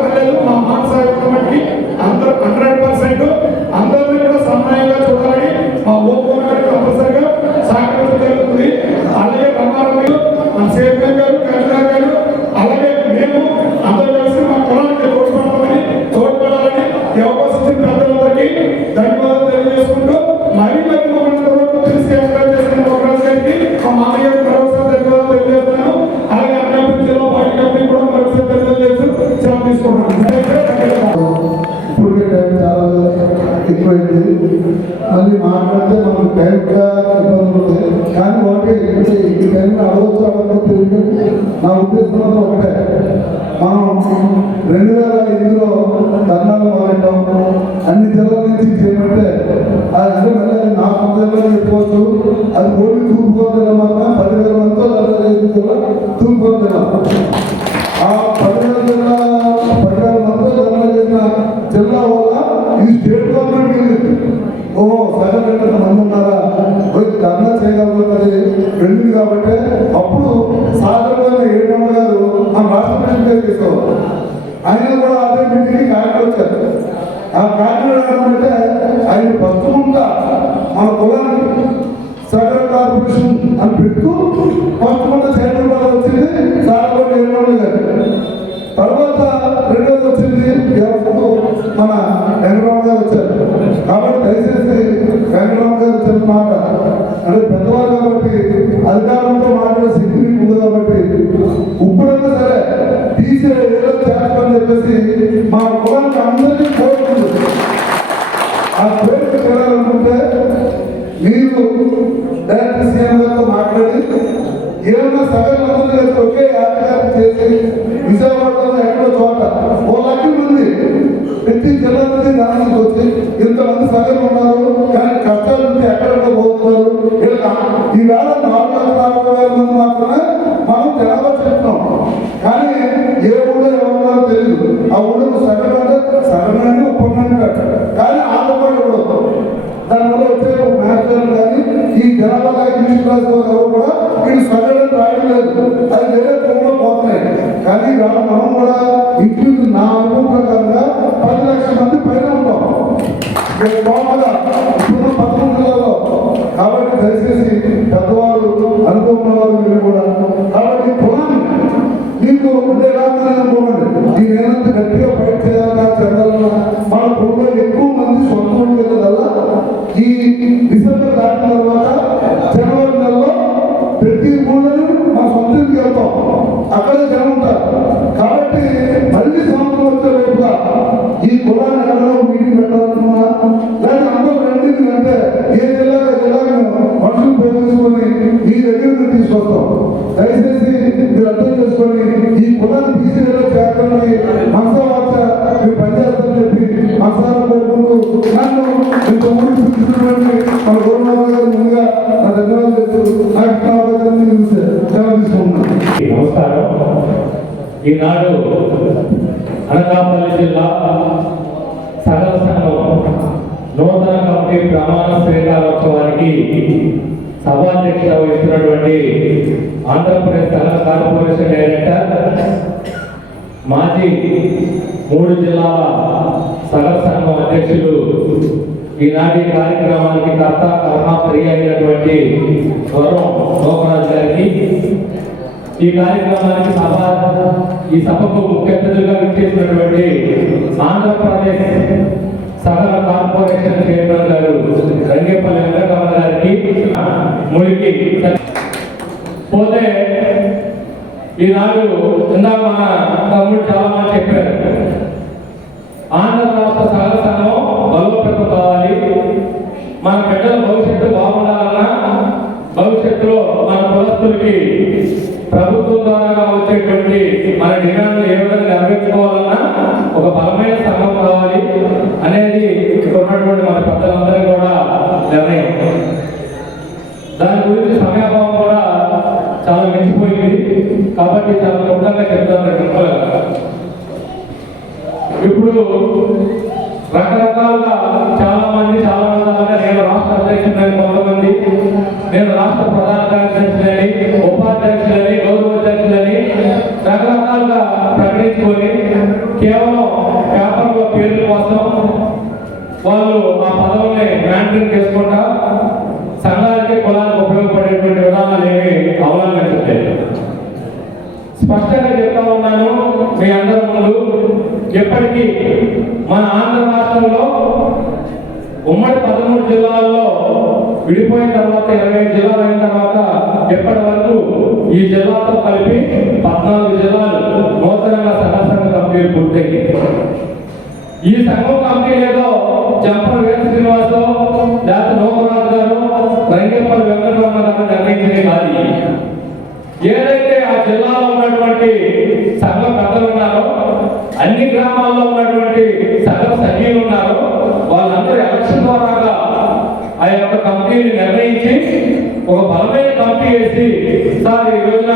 మేము అందరూ కలిసి మా కులానికి తోడ్పడాలని ఈ అవకాశం ఇచ్చిన పెద్దలందరికీ ధన్యవాదాలు తెలియజేసుకుంటూ మరీ తెలిసి ఏర్పాటు చేసిన ప్రోగ్రామ్స్ గారికి మా మామయ్య మరొకసారి ధన్యవాదాలు తెలియజేస్తున్నాను. అలాగే అన్నపల్లి జిల్లా పార్టీ కమిటీ కూడా మరొకసారి తెలియజేస్తూ సెలవు తీసుకుంటున్నాను. ఇప్పుడు టైం చాలా ఎక్కువైంది. మళ్ళీ మాట్లాడితే మనకు టైంగా ఇబ్బంది ఉంటుంది. కానీ ఒకటి ఈ టైంలో అడవచ్చు తెలియదు. నా ఉద్దేశం ఒకటే, మనం 2005లో ధర్నాలు మొదలెట్టాం. అన్ని జిల్లాల నుంచి చేయమంటే అది అంటే మళ్ళీ నా సొంతంలో చెప్పుకోవచ్చు. అది ఓన్లీ తూర్పుగోదావరి జిల్లా మాత్రం 10,000 మందితో తూర్పుగోదావరి జిల్లా. ఆ 10,000 మందితో ధర్నా చేసిన జిల్లా వల్ల ఇది స్టేట్ గవర్నమెంట్ వెళ్ళింది. సగం 200 మంది ఉన్నారా ధర్నా చేయగలుగుతుంది వెళ్ళింది. కాబట్టి అప్పుడు సాధారణంగా 700 గారు మన రాష్ట్ర ప్రెసిడెంట్ తీసుకోవాలి. ఆయన కూడా అదే మీటింగ్కి కాకినాడ వచ్చారు. ఆ కాకినాడ అంటే ఆయన పస్తుముంటా మన కులానికి సగర కార్పొరేషన్ అని పెడుతూ పస్తుముంట చైర్మన్ వల్ల వచ్చింది సాధారణ 700 గారు. తర్వాత రెండోది వచ్చింది మన వెంకటరామ గారు వచ్చారు. కాబట్టి దయచేసి వెంకటరామ గారు చెప్పిన మాట అంటే పెద్దవారు కాబట్టి అధికారంతో మాట్లాడే శక్తి ఉంది. కాబట్టి ఇప్పుడైనా సరే తీసే ఏదో చేస్తామని చెప్పేసి మా కులానికి అందరికీ కోరుకుంటుంది. ఆ కోరిక చేయాలనుకుంటే మీరు డైరెక్ట్ సీఎం గారితో మాట్లాడి ఏమైనా సగం అందరూ ఒకే అధికారం చేసి విశాఖపట్నంలో ఎక్కడో చోట 1,00,000 మంది ప్రతి జిల్లా నుంచి దానికి వచ్చి ఇంతమంది సగం ఉన్నారు. కానీ కష్టాల నుంచి ఎక్కడెక్కడ పోతున్నారు. ఈవేళ 4,40,000 మంది మాత్రమే మనం జనాభా చెప్తున్నాం. కానీ ఏ ఊళ్ళో ఎవరున్నారో తెలియదు. ఆ ఊళ్ళో సగం అంటే సగం ఒప్పుకున్నట్టు కానీ ఆంధ్రప్రదేశ్ కూడా దానివల్ల వచ్చే మ్యాథ్స్ కానీ ఈ జనాభా ఇంగ్లీష్ క్లాస్ ఎవరు కూడా వీళ్ళు సగం రాయడం లేదు. అది వేరే క్రమంలో పోతున్నాయి. కానీ మనం కూడా ఇంటి నా అనుభవం ప్రకారంగా 10 లక్షల మంది పైన ఉంటాం మామూలుగా ఇప్పుడు 13 జిల్లాలో. కాబట్టి దయచేసి పెద్దవారు అనుభవం వారు మీరు కూడా కాబట్టి కులాన్ని మీకు అంటే ఎలా అనుకోండి. ఈ నేనంత గట్టిగా ఫైట్ చేయాలన్నా చెందాలన్నా మన కుటుంబంలో ఎక్కువ మంది సొంత ఊళ్ళ వల్ల ఈ డిసెంబర్ దాటిన తర్వాత జనవరి నెలలో ప్రతి ఊళ్ళని మా సొంత ఇంటికి వెళ్తాం. అక్కడే జనం ఉంటారు. కాబట్టి మళ్ళీ సంవత్సరం వచ్చే లోపుగా ఈ కులాన్ని ఎక్కడో మీటింగ్ పెట్టాలనుకున్నా లేదా అందరూ రండి అంటే ఏ జిల్లాకు మనుషులు పోగొట్టుకొని మీ దగ్గరికి తీసుకొస్తాం. దయచేసి మీరు అర్థం చేసుకొని ఈ కులాన్ని తీసేలా చేయాలని మనసావాచ మీరు పనిచేస్తారని చెప్పి మనసారా కోరుకుంటూ నన్ను ఇంత ఊరికి చూపించినటువంటి మన గౌరవ గారు ముందుగా నా ధన్యవాదాలు చెప్తూ నమస్కారం. ఈనాడు అనకాపల్లి జిల్లా సగర సంఘం నూతన కమిటీ ప్రమాణ స్వీకారోత్సవానికి సభాధ్యక్షత వహిస్తున్నటువంటి ఆంధ్రప్రదేశ్ సగర కార్పొరేషన్ డైరెక్టర్ మాజీ 3 జిల్లాల సగర సంఘం అధ్యక్షులు ఈనాటి కార్యక్రమానికి కర్త కర్మ ప్రియ అయినటువంటి వరం లోకరాజు గారికి, ఈ కార్యక్రమానికి ఈ సభకు ముఖ్య అతిథులుగా విచ్చేసినటువంటి ఆంధ్రప్రదేశ్ సగర కార్పొరేషన్ చైర్మన్ గారు రంగేపల్లి వెంకటరమణ గారికి ముడికి పోతే ఈనాడు ఇందాక మన తమ్ముడు చాలా మంది చెప్పారు. ఆంధ్ర రాష్ట్ర సగర సంఘం బలోపేతం కావాలి. మన బిడ్డల భవిష్యత్తు బాగుండాలన్నా, భవిష్యత్తులో మన కులస్తులకి ప్రభుత్వం ద్వారా వచ్చేటువంటి మన డిమాండ్లు ఏ విధంగా నెరవేర్చుకోవాలన్నా ఒక బలమైన సంఘం కావాలి అనేది ఇక్కడ ఉన్నటువంటి మన పెద్దలందరూ కూడా నిర్ణయం. దాని గురించి సమయాభావం కూడా చాలా మించిపోయింది. కాబట్టి చాలా క్లుప్తంగా చెప్తాను. ఇప్పుడు రకరకాలుగా చాలా మంది చాలా విధాలుగా నేను రాష్ట్ర అధ్యక్షులని, కొంతమంది నేను రాష్ట్ర ప్రధాన కార్యదర్శులని, ఉపాధ్యక్షులని, గౌరవాధ్యక్షులని రకరకాలుగా ప్రకటించుకొని కేవలం పేపర్లో పేర్ల కోసం వాళ్ళు ఆ పదవుల్ని మ్యాంటైన్ చేసుకుంటా సంఘానికి కులానికి ఉపయోగపడేటువంటి విధానాలు ఏమి అవలంబించట్లేదు. స్పష్టంగా చెప్తా ఉన్నాను మీ అందరి ముందు. ఎప్పటికీ మన ఆంధ్ర రాష్ట్రంలో ఉమ్మడి 13 జిల్లాల్లో విడిపోయిన తర్వాత 25 జిల్లాలు అయిన తర్వాత ఎప్పటి వరకు ఈ జిల్లాతో కలిపి 14 జిల్లాలు నూతనంగా సహసంఘ కంపెనీలు పూర్తయింది. ఈ సంఘం కంపెనీలో జంపన వేద శ్రీనివాసరావు, డాక్టర్ నోకరాజు గారు, రంగేపల్లి వెంకటరమణ గారు నిర్ణయించింది కాదు. ఏదైతే ఆ జిల్లాలో ఉన్నటువంటి సంఘ పెద్దలు ఉన్నారో, అన్ని గ్రామాల్లో ఉన్నటువంటి సంఘ సభ్యులు ఉన్నారో, వాళ్ళందరూ ఎలక్షన్ ద్వారా ఆ యొక్క కంపెనీని నిర్ణయించి ఒక బలమైన కంపెనీ వేసి, సార్ ఈ రోజున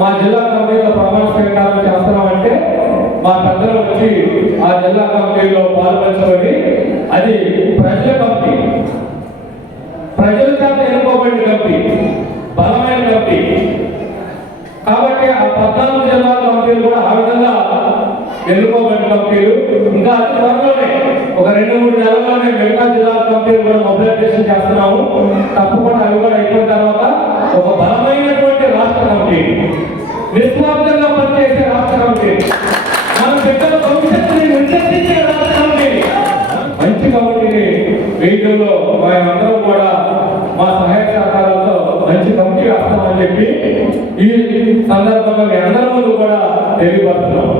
మా జిల్లా కంపెనీలో ప్రమాణ స్వీకారం చేస్తున్నామంటే మా పెద్దలు వచ్చి ఆ జిల్లా కంపెనీలో పాల్పంచుకొని, అది ప్రజల కంపెనీ, ప్రజల చేత ఎన్నుకోబడిన కంపెనీ, బలమైన కంపెనీ. కాబట్టి ఆ 14 జిల్లాల కంపెనీలు కూడా ఆ విధంగా ఎన్నుకోబడిన కంపెనీలు. ఇంకా అతి త్వరలోనే ఒక 2-3 నెలల్లోనే మిగతా జిల్లాల కంపెనీలు కూడా మొబిలైజేషన్ చేస్తున్నాము. తప్పకుండా అవి కూడా అయిపోయిన తర్వాత ఒక బలమైనటువంటి రాష్ట్ర కంపెనీ, నిస్వార్థంగా పనిచేసే రాష్ట్ర కంపెనీ, మన బిడ్డల భవిష్యత్తుని నిర్దేశించే రాష్ట్ర కంపెనీ, మంచి కంపెనీని వేయడంలో మేమందరం కూడా మా సహాయ సహకారాలతో మంచి కంపెనీ వేస్తామని చెప్పి ఈ సందర్భంగా మీ అందరి ముందు కూడా తెలియపడుతున్నాం.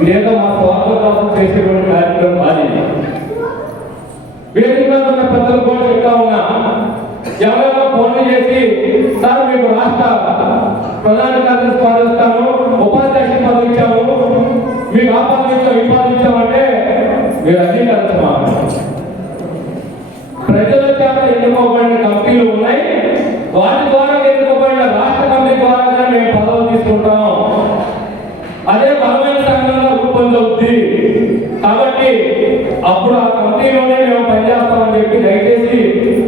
ఇదేదో మా స్వార్థం కోసం చేసేటువంటి కార్యక్రమం కాదు. వేదిక మీద ఉన్న పెద్దలు కూడా చెప్తా ఉన్నా, ఎవరైనా ఫోన్లు చేసి సార్ మీకు రాష్ట్ర ప్రధాన కార్యదర్శి పాలిస్తాము, ఉపాధ్యక్ష పదవి ఇచ్చాము, మీకు ఆ పదవి ఇచ్చాము, ఈ పదవి ఇచ్చామంటే మీరు అంగీకరించమా? ప్రజల చేత ఎన్నుకోబడిన కంపెనీలు ఉన్నాయి, వాటి ద్వారా ఎన్నుకోబడిన రాష్ట్ర కంపెనీ ద్వారా మేము పదవులు తీసుకుంటాం. అదే బలమైన సంఘంగా రూపొందవుద్ది. కాబట్టి అప్పుడు ఆ కంపెనీలోనే మేము పనిచేస్తామని చెప్పి దయచేసి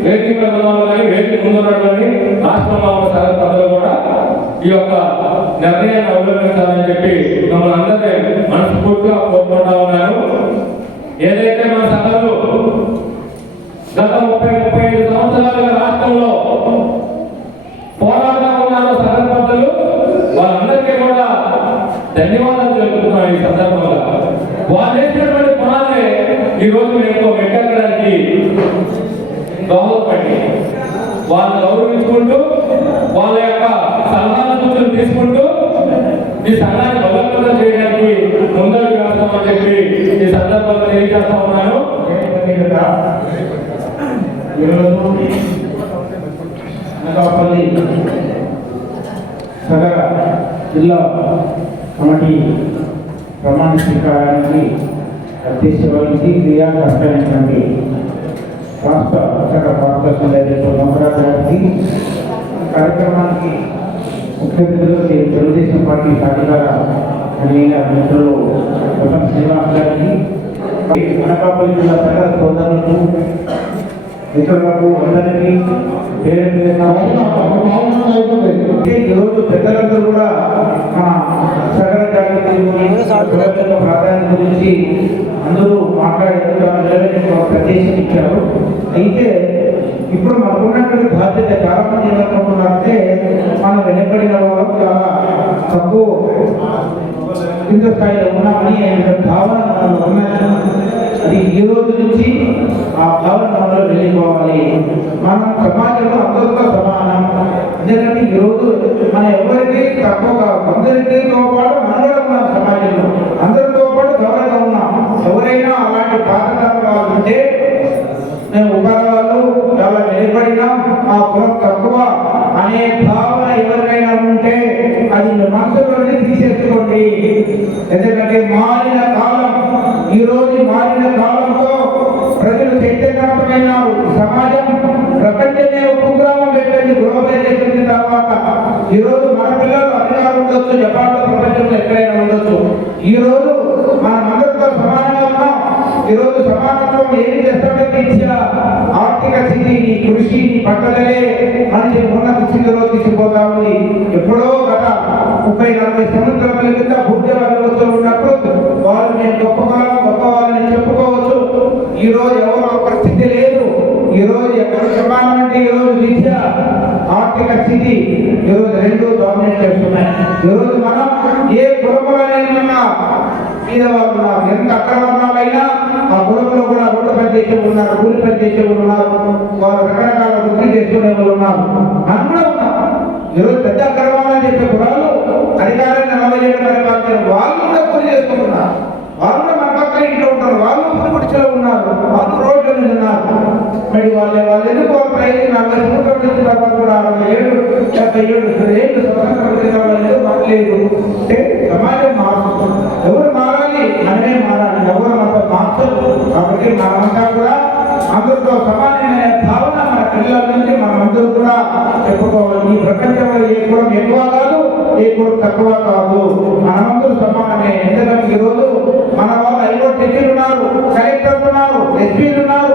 వేదిక మీద కానీ వేదిక ముందున్నటువంటి రాష్ట్రంలో ఉన్న సగం ప్రజలు కూడా ఈ యొక్క నిర్ణయాన్ని అవలంబించాలని చెప్పి మమ్మల్ని అందరినీ మనస్ఫూర్తిగా కోరుకుంటా ఉన్నాను. ఏదైతే మన సభలు గత 30-35 సంవత్సరాలుగా రాష్ట్రంలో పోరాటం ఉన్నారో సగం ప్రజలు, వాళ్ళందరికీ కూడా ధన్యవాదాలు తెలుపుతున్నాను. ఈ సందర్భంగా వాళ్ళు వేసినటువంటి పునాదే ఈ రోజు మేము మెట్టడానికి దోహదపడి, వాళ్ళని గౌరవించుకుంటూ వాళ్ళ యొక్క సలహాల సూచనలు తీసుకుంటూ ఈ సంఘాన్ని బలోపేతం చేయడానికి ముందడుగు వేస్తామని చెప్పి ఈ సందర్భంగా తెలియజేస్తా ఉన్నాను. అనకాపల్లి సగర జిల్లా కమిటీ ప్రమాణ స్వీకారానికి అధ్యక్ష వహించి క్రియాకర్తమైనటువంటి రాష్ట్ర సగర రాష్ట్ర డైరెక్టర్ నోకరాజు గారికి, కార్యక్రమానికి ముఖ్య అతిథులకి తెలుగుదేశం పార్టీ సాధికార కన్వీనర్ మిత్రులు వసం శ్రీనివాస్ గారికి, అనకాపల్లి జిల్లా సగర సోదరులకు, మిత్రులకు అందరికీ ఈరోజు పెద్దలందరూ కూడా మన సగర జాగృతి ప్రాధాన్యత గురించి అందరూ మాట్లాడే ప్రదేశం ఇచ్చారు. అయితే ఇప్పుడు మనకున్నటువంటి బాధ్యత చాలా మంది ఏమనుకుంటున్నారంటే మనం వెనకబడిన వాళ్ళం, చాలా తక్కువ కింద స్థాయిలో ఉన్నామని భావన మనలో ఉన్నది. అది ఈ రోజు నుంచి ఆ భావన మనలో వెళ్ళిపోవాలి. మనం సమాజంలో అందరితో సమానం. ఎందుకంటే ఈరోజు మనం ఎవరికి తక్కువ కాదు, అందరితో పాటు మనం కూడా ఉన్నాం సమాజంలో, అందరితో పాటు గౌరవంగా ఉన్నాం. ఎవరైనా అలాంటి పాత్రలు ఉంటే మేము ఉపరాలు చాలా నిలబడినాం, ఆ కులం తక్కువ అనే భావన ఎవరికైనా ఉంటే అది మనసులోనే తీసేసుకోండి. ఎందుకంటే మారిన కాలం, ఈ రోజు మారిన కాలంలో ప్రజలు చైతన్యవంతమైనారు. సమాజం ప్రపంచమే కుగ్రామం పెట్టింది గ్లోబలైజేషన్ తర్వాత. ఈ రోజు మన పిల్లలు అధికారం ఉండొచ్చు, జపాన్లో ప్రపంచంలో ఎక్కడైనా ఉండొచ్చు. ఈ రోజు మనం అందరితో సమానంగా ఉన్నాం. ఈ రోజు సమానత్వం ఏం చేస్తాడంటే ఇచ్చిన ఆర్థిక స్థితిని, కృషిని పట్టదలే మనిషి ఉన్నత స్థితిలో తీసుకుపోతా ఉంది. ఎప్పుడో గత 30-40 సంవత్సరాల కింద బుద్ధి వ్యవస్థలు ఉన్నప్పుడు వాళ్ళు నేను గొప్ప వాళ్ళని చెప్పుకోవచ్చు. ఈ రోజు ఎవరో పరిస్థితి లేదు. ఈ రోజు ఎవరు సమానం అంటే ఈ రోజు విద్య, ఆర్థిక స్థితి ఈ రోజు రెండు డామినేట్ చేస్తున్నాయి. ఈ రోజు మనం మీద వాళ్ళు ఉన్నారు. ఎంత అక్రమణాలైనా ఆ కులంలో కూడా రోడ్డు పనిచేసే ఉన్నారు, కూలి పనిచేసే ఉన్నారు, వారు రకరకాల వృత్తులు చేసుకునే వాళ్ళు ఉన్నారు. మనం కూడా ఉన్నాం. ఈరోజు పెద్ద అక్రమాలని చెప్పే కులాలు అధికారాన్ని 40 ఏళ్ళు పరిపాలించిన వాళ్ళు కూడా కూలి చేసుకుంటున్నారు. వాళ్ళు కూడా మన పక్కన ఇంట్లో ఉంటారు, వాళ్ళు పుట్టుపడిచలో ఉన్నారు, వాళ్ళు రోడ్ల మీద ఉన్నారు. మరి వాళ్ళు ఎందుకు వాళ్ళ ప్రయోజనం 40 సంవత్సరాల నుంచి తర్వాత కూడా 60 ఏళ్ళు 70 ఏళ్ళు స్వతంత్రం మారలేదు. అంటే సమాజం మారుతుంది. ఎవరు మారాలి? మనమే మారాలి. ఎవరు మనతో మార్చదు. కాబట్టి మనమంతా కూడా అందరితో సమానమైన భావన మన పిల్లల నుంచి మనమందరూ కూడా చెప్పుకోవాలి. ఈ ప్రపంచంలో ఏ కులం ఎక్కువ కాదు, ఏ కులం తక్కువ కాదు, మనమందరూ సమానమే. ఎందుకంటే ఈరోజు మన వాళ్ళు హైకోర్టు జడ్జీలు ఉన్నారు, కలెక్టర్లు ఉన్నారు, ఎస్పీలు ఉన్నారు,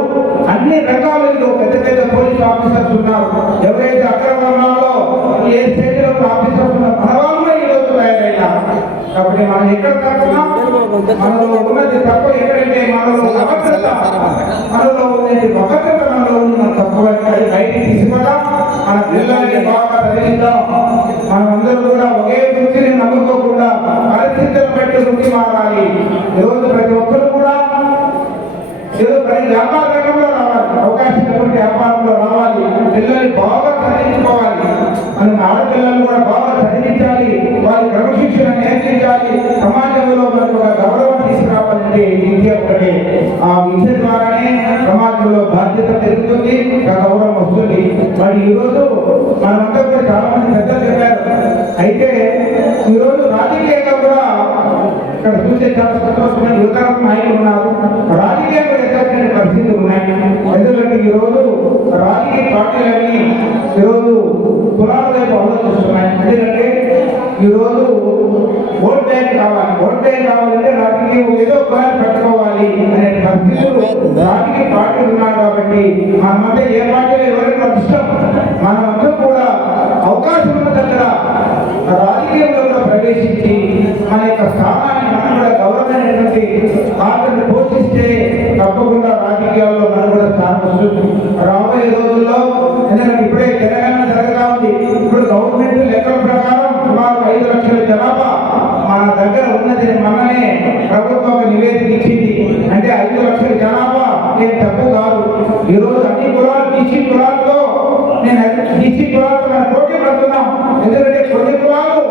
అన్ని రకాలలో పెద్ద పెద్ద పోలీస్ ఆఫీసర్స్ ఉన్నారు. ఎవరైతే అక్రమంలో ఏ స్టేట్లో ఆఫీసర్స్ ఉన్నారు మన వాళ్ళు ఈరోజు తయారైనారు. కాబట్టి మనం ఎక్కడ తక్కున్నాం? మనలో ఉన్నది తక్కువ ఎక్కడంటే మనలో అభద్రత, మనలో ఉన్నది అభద్రత, మనలో ఉంది మనం తక్కువ బయటికి తీసుకుందాం. మన పిల్లల్ని బాగా చదివిద్దాం. మనమందరూ కూడా ఒకే వృత్తిని నమ్ముకోకుండా పరిస్థితులను బట్టి వృత్తి మారాలి. ఈరోజు ప్రతి ఒక్కరు కూడా ఏదో ప్రతి వ్యాపార రంగంలో రావాలి, అవకాశం ఉన్నటువంటి వ్యాపారంలో రావాలి. పిల్లల్ని బాగా చదివించుకోవాలి. మనం ఆడపిల్లలు కూడా బాగా చదివించాలి, వారి క్రమశిక్షణ నేర్పించాలి. సమాజంలో మనకు ఒక గౌరవం తీసుకురావాలంటే విద్య ఒకటే. ఆ విద్య ద్వారానే సమాజంలో బాధ్యత పెరుగుతుంది, గౌరవం వస్తుంది. మరి ఈరోజు మనమంతా కూడా చాలా మంది పెద్దలు చెప్పారు. అయితే ఈరోజు రాజకీయంగా కూడా ఇక్కడ చూసే చాలా సంతోషమైన యువతరం నాయకులు ఉన్నారు. రాజకీయంగా ఎదుర్కొనే పరిస్థితులు ఉన్నాయి. ఎందుకంటే ఈరోజు రాజకీయ పార్టీలన్నీ ఈరోజు కులాల వైపు ఆలోచిస్తున్నాయి. ఎందుకంటే ఈరోజు ఓట్ బ్యాంక్ కావాలి. ఓట్ బ్యాంక్ కావాలంటే రాజకీయం ఏదో కులాన్ని పట్టుకోవాలి అనే పరిస్థితులు రాజకీయ పార్టీలు ఉన్నారు. కాబట్టి మనమంటే ఏ పార్టీలో ఎవరైనా ఇష్టం, మనమంతా కూడా అవకాశం ఉన్న దగ్గర రాజకీయంలో కూడా ప్రవేశించి మన యొక్క స్థానాన్ని మనం కూడా గౌరవమైనటువంటి పాత్రను పోషిస్తే తప్పకుండా రాజకీయాల్లో మనం కూడా స్థానం వస్తుంది రాబోయే రోజుల్లో. ఎందుకంటే ఇప్పుడే తెలంగాణ జరుగుతూ ఉంది. ఇప్పుడు గవర్నమెంట్ లెక్కల ప్రకారం సుమారు 5 లక్షల జనాభా మన దగ్గర ఉన్నది. మననే ప్రభుత్వం ఒక నివేదిక ఇచ్చింది. అంటే 5 లక్షల జనాభా ఏం తప్పు కాదు. ఈరోజు అన్ని కులాలు బీసీ కులాలతో మనం పోటీ పడుతున్నాం. ఎందుకంటే కొన్ని కులాలు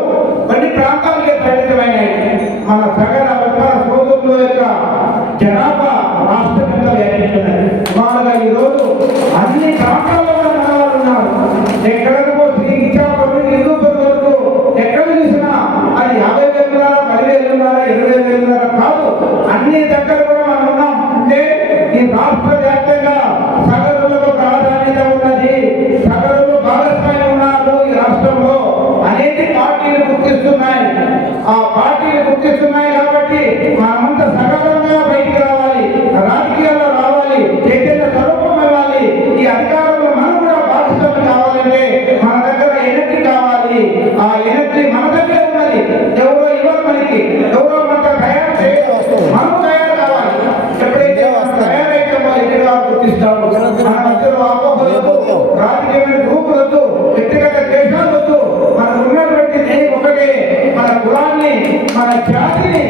కొన్ని ప్రాంతాలకే పరిమితమైనవి. మన సగర ఉత్తర సోదరుల యొక్క జనాభా రాష్ట్రమంతా వ్యాపించున్నది. వాళ్ళగా ఈరోజు అన్ని ప్రాంతాల్లో మనవాళ్ళు ఉన్నారు. ఎక్కడో శ్రీకిచ్చాపురం హిందూపురం వరకు ఎక్కడ చూసినా అది 50,000 ఉన్నారా, 10,000 ఉన్నారా, 20,000 ఉన్నారా కాదు, అన్ని దగ్గర కూడా మనం ఉన్నాం. అంటే ఈ రాష్ట్ర వ్యాప్తంగా సగరులకు ప్రాధాన్యత ఉన్నది. సగరులు భాగస్వామ్యం ఉన్నారు. ఈ రాష్ట్రంలో అనేక పార్టీలు గుర్తిస్తున్నాయి. ఆ పార్టీలు గుర్తిస్తున్నాయి కాబట్టి మనమంతా సగరంగా బయటికి రావాలి, రాజకీయాల్లో రావాలి, చైతన్య స్వరూపం ఇవ్వాలి. ఈ అధికారంలో మనం కూడా భాగస్వామ్యం కావాలంటే మన దగ్గర ఎనర్జీ కావాలి. ఆ ఎనర్జీ మన దగ్గర ఉన్నది. ఎవరో ఇవ్వాలి మనకి, ఎవరో మనకు తయారు చేయాలి, మనం తయారు కావాలి. ఎప్పుడైతే తయారైతే ఎక్కడ గుర్తిస్తాము. మన మధ్యలో అపోహలతో రాజకీయమైన గ్రూపులతో వ్యక్తిగత దేశాలతో మనకు ఉన్నటువంటి ధ్యేయం ఒకటే, మన కులాన్ని మన జాతిని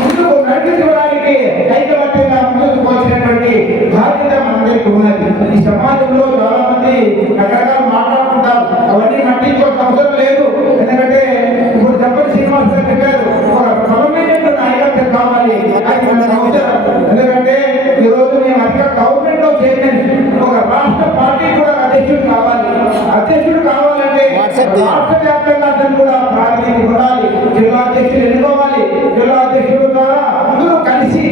ముందుకు నడిపించడానికి ఐకమత్యంగా ముందుకు పోసినటువంటి బాధ్యత మనందరికీ ఉన్నది. ఈ సమాజంలో చాలా మంది రకరకాలు మాట్లాడుకుంటారు. అవన్నీ పట్టించుకోవాల్సిన అవసరం లేదు. ఎందుకంటే ఇప్పుడు చెప్పని శ్రీనివాస్ గారు చెప్పారు, ఒక బలమైన నాయకత్వం కావాలి, అది మనకు అవసరం. ఎందుకంటే ఈరోజు మేము గవర్నమెంట్ లో చైర్మన్, ఒక రాష్ట్ర పార్టీ కూడా అధ్యక్షుడు కావాలి. అధ్యక్షుడు కావాలంటే రాష్ట్ర వ్యాప్తంగా అతను కూడా ప్రాతినిధ్యం ఉండాలి. జిల్లా అధ్యక్షులు ఎన్నుకోవాలి. జిల్లా అధ్యక్షుడు ద్వారా అందరూ కలిసి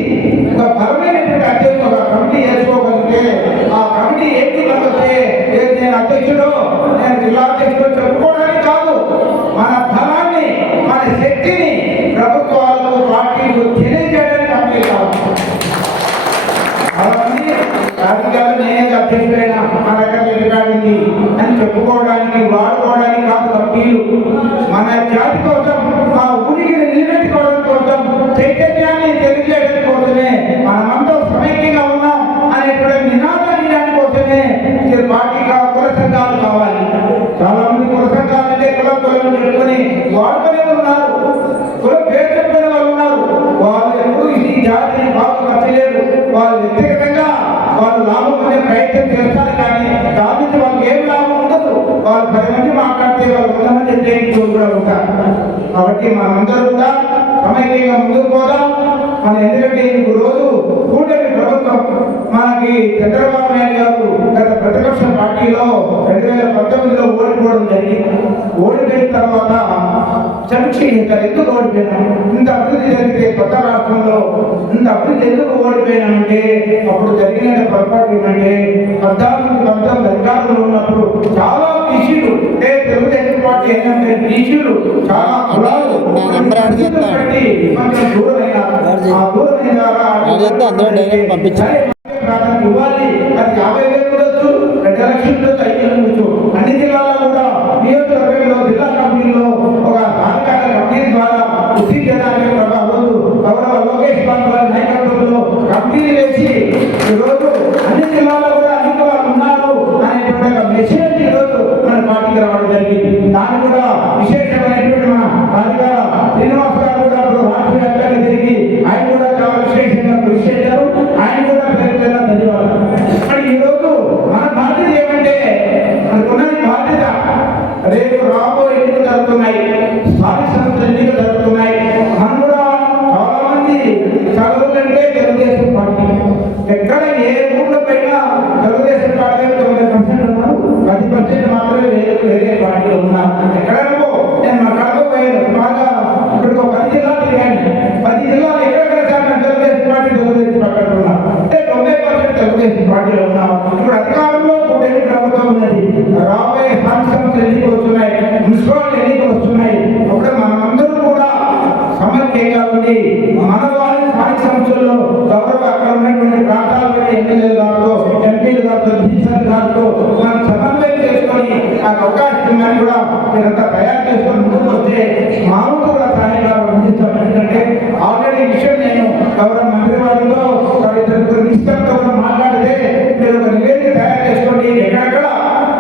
ఒక బలమైనటువంటి అధ్యక్షుడు ఒక కమిటీ వేసుకోగలిగితే, ఆ కమిటీ ఏంటి కలిగితే నేను అధ్యక్షుడు, నేను జిల్లా అధ్యక్షుడు చెప్పుకోవడానికి కాదు, మన బలాన్ని మన శక్తిని ప్రభుత్వాలకు పార్టీలు తెలియజేయడానికి కమిటీ కావాలి. అవన్నీ రాజకీయాలు నేనే అధ్యక్షుడైనా మా దగ్గర ఎదుగాడింది అని చెప్పుకోవడానికి వాడుకోవడానికి కాదు కమిటీలు. మన జాతి కోసం, ఆ ఉనికిని నిలబెట్టుకోవడం కోసం, చైతన్యాన్ని తెలియజేయడం కోసమే, మనమంతా సమైక్యంగా ఉన్నాం అనేటువంటి నినాదాన్ని కోసమే పార్టీగా కుల సంఘాలు కావాలి. చాలా మంది కుల సంఘాలంటే కులం పెట్టుకొని వాడుకునే ఉన్నారు, కుల పేరు చెప్పిన వాళ్ళు ఉన్నారు. వాళ్ళు వాళ్ళు 10 మంది మాట్లాడితే వాళ్ళు 100 మంది వ్యతిరేకించు కూడా ఉంటారు. కాబట్టి మనమందరూ కూడా సమైక్యంగా ముందుకు పోదాం. మన ఎందుకంటే ఈ రోజు కూటమి ప్రభుత్వం మనకి చంద్రబాబు నాయుడు గారు గత ప్రతిపక్ష పార్టీలో 2019లో ఓడిపోవడం జరిగింది. ఓడిపోయిన తర్వాత సమీక్షించారు, ఎందుకు ఓడిపోయినాం, ఇంత అభివృద్ధి జరిగితే కొత్త రాష్ట్రంలో ఇంత అభివృద్ధి ఎందుకు ఓడిపోయినామంటే అప్పుడు జరిగిన పొరపాటు ఏంటంటే 14-19 అధికారంలో ఉన్నప్పుడు చాలా బీసీలు అంటే తెలుగుదేశం పార్టీ ఏంటంటే బీసీలు చాలా కులాలు బట్టి కొంచెం దూరమైనారు. ఆ దూరమైన ఇవ్వాలి. అది 50,000 ఉండొచ్చు, 2 లక్షలు ఉండొచ్చు, 5 లక్షలు ఉండొచ్చు. అన్ని జిల్లాల్లో కూడా నియోజకవర్గంలో జిల్లా కమిటీలో ఒక సహకార కమిటీ ద్వారా వృద్ధి చేయడానికి గౌరవ లోకేష్ బాబు గారి నాయకత్వంలో కమిటీలు వేసి ఈరోజు అన్ని జిల్లాల్లో కూడా అన్ని వాళ్ళు ఉన్నారు అనేటువంటి ఒక మెసేజ్ ఈరోజు మన పార్టీకి రావడం జరిగింది. దాన్ని కూడా విశేషమైనటువంటి మన రాజుగారు శ్రీనివాస్ గారు కూడా రాష్ట్ర వ్యాప్తంగా తిరిగి ఆయన కూడా చాలా విశేషంగా కృషి చేశారు. ఆయన కూడా పేరుగా ధన్యవాదాలు. మరి ఈరోజు మన బాధ్యత ఏమంటే మనకున్నది బాధ్యత. రేపు రాబోయే ఎన్నికలు జరుగుతున్నాయి, స్థానిక సంస్థల ఎన్నికలు జరుగుతున్నాయి. మనం కూడా చాలా మంది చదువులంటే తెలుగుదేశం పార్టీ, ఎక్కడ ఏ ఊళ్ళో పైన తెలుగుదేశం పార్టీ 90% ఉన్నారు, 10% మాత్రమే వేరే పార్టీలో ఉన్నారు. ఎక్కడో నేను మా కడప పోయాను, బాగా ఇప్పుడు 10 జిల్లాలు తిరిగాను. 10 జిల్లాలు ఎక్కడ తెలుగుదేశం పార్టీ ఉన్నారు అంటే 90% తెలుగుదేశం పార్టీలో ఉన్నాం. ఇప్పుడు అధికారంలో కూటమి ప్రభుత్వం ఉన్నది. రాబోయే స్థానిక సంస్థలు ఎన్నికలు వస్తున్నాయి, మున్సిపాలిటీ ఎన్నికలు వస్తున్నాయి. అప్పుడు మనమందరూ కూడా సమర్థంగా ఉండి మన వారి స్థానిక సంస్థల్లో గౌరవ అక్కడ ఉన్నటువంటి ప్రాంతాల ఎమ్మెల్యేలు గారితో, ఎంపీలు గారితో, డిసిషన్ గారితో మనం సమన్వయం చేసుకొని ఆ అవకాశం ఉందని కూడా మీరంతా తయారు చేసుకొని ముందుకు వస్తే మామూలు కూడా సహాయంగా అందిస్తాం. ఎందుకంటే ఆల్రెడీ విషయం నేను గౌరవ మంత్రి వారితో మినిస్టర్తో కూడా మాట్లాడితే మీరు ఒక నివేదిక తయారు చేసుకోండి, ఎక్కడెక్కడ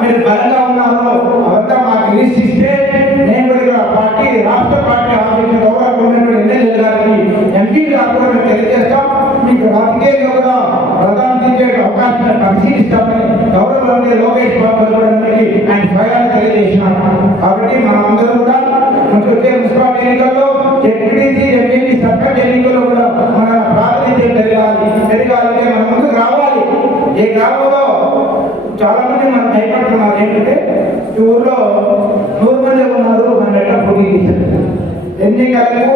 మీరు బలంగా ఉన్నారో అవంతా మాకు లిస్ట్ ఇస్తే నేను కూడా పార్టీ రాష్ట్ర పార్టీ ఆఫీసు గౌరవ ఎమ్మెల్యే గారికి, ఎంపీ గారు కూడా మేము తెలియజేస్తాం. మీకు రాజకీయంగా కూడా ప్రధాన అవకాశం పరిశీలిస్తామని గౌరవ లోకేష్ బాబు కూడా ఆయన స్వయాన్ని తెలియజేసినారు. కాబట్టి మనమందరూ కూడా వచ్చే మున్సిపాలిటీ ఎన్నికల్లో ఎంపీటీసీ, ఎంపీపీ, సర్పంచ్ ఎన్నికల్లో కూడా మన ప్రాతినిధ్యం పెరగాలంటే మన ముందుకు రావాలి. ఈ గ్రామంలో చాలా మంది మనం భయపడుతున్నారు. ఏంటంటే ఈ ఊర్లో 100 మంది ఉన్నారు, మన ఎట్లా పోటీ చేశారు. ఎన్నికలకు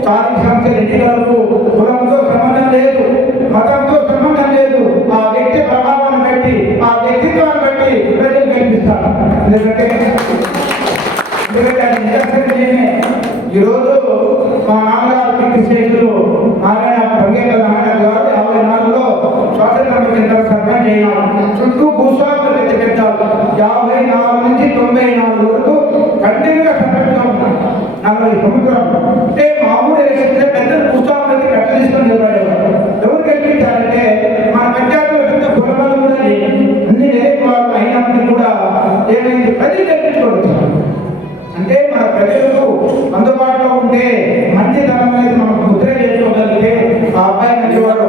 స్థానిక సంస్థల ఎన్నికలకు కులంతో సంబంధం లేదు, మతంతో సంబంధం లేదు. ఆ వ్యక్తి ప్రభావాన్ని బట్టి, ఆ వ్యక్తిత్వాన్ని బట్టి ప్రజలు కనిపిస్తారు. ఎందుకంటే ఈరోజు మా నాన్నగారు కీర్తి శేషులు నారాయణ బంగేల నారాయణ గారు 54లో స్వాతంత్ర సర్పంచ్ అయినారు. చుట్టూ భూస్వాములు పెట్టారు. 54 నుంచి 94 వరకు కంటిన్యూగా సర్పంచ్గా ఉన్నారు. 40 సంవత్సరాలు అంటే మామూలు ఎలక్షన్ పెద్దలు భూస్వాములకి కట్ట తీసుకొని నిలబడేవారు. ఎవరు కల్పించారంటే మన పంచాయతీలో పెద్ద కులబాలు కూడా అన్ని వేరే కులాలు అయినప్పటికీ కూడా ఏమైంది, ప్రజలు కల్పించుకోవచ్చు. అంటే మన ప్రజలకు అందుబాటులో ఉంటే మంచితనం అనేది మనం ముద్ర చేసుకోగలిగితే ఆ అబ్బాయి మంచివాడు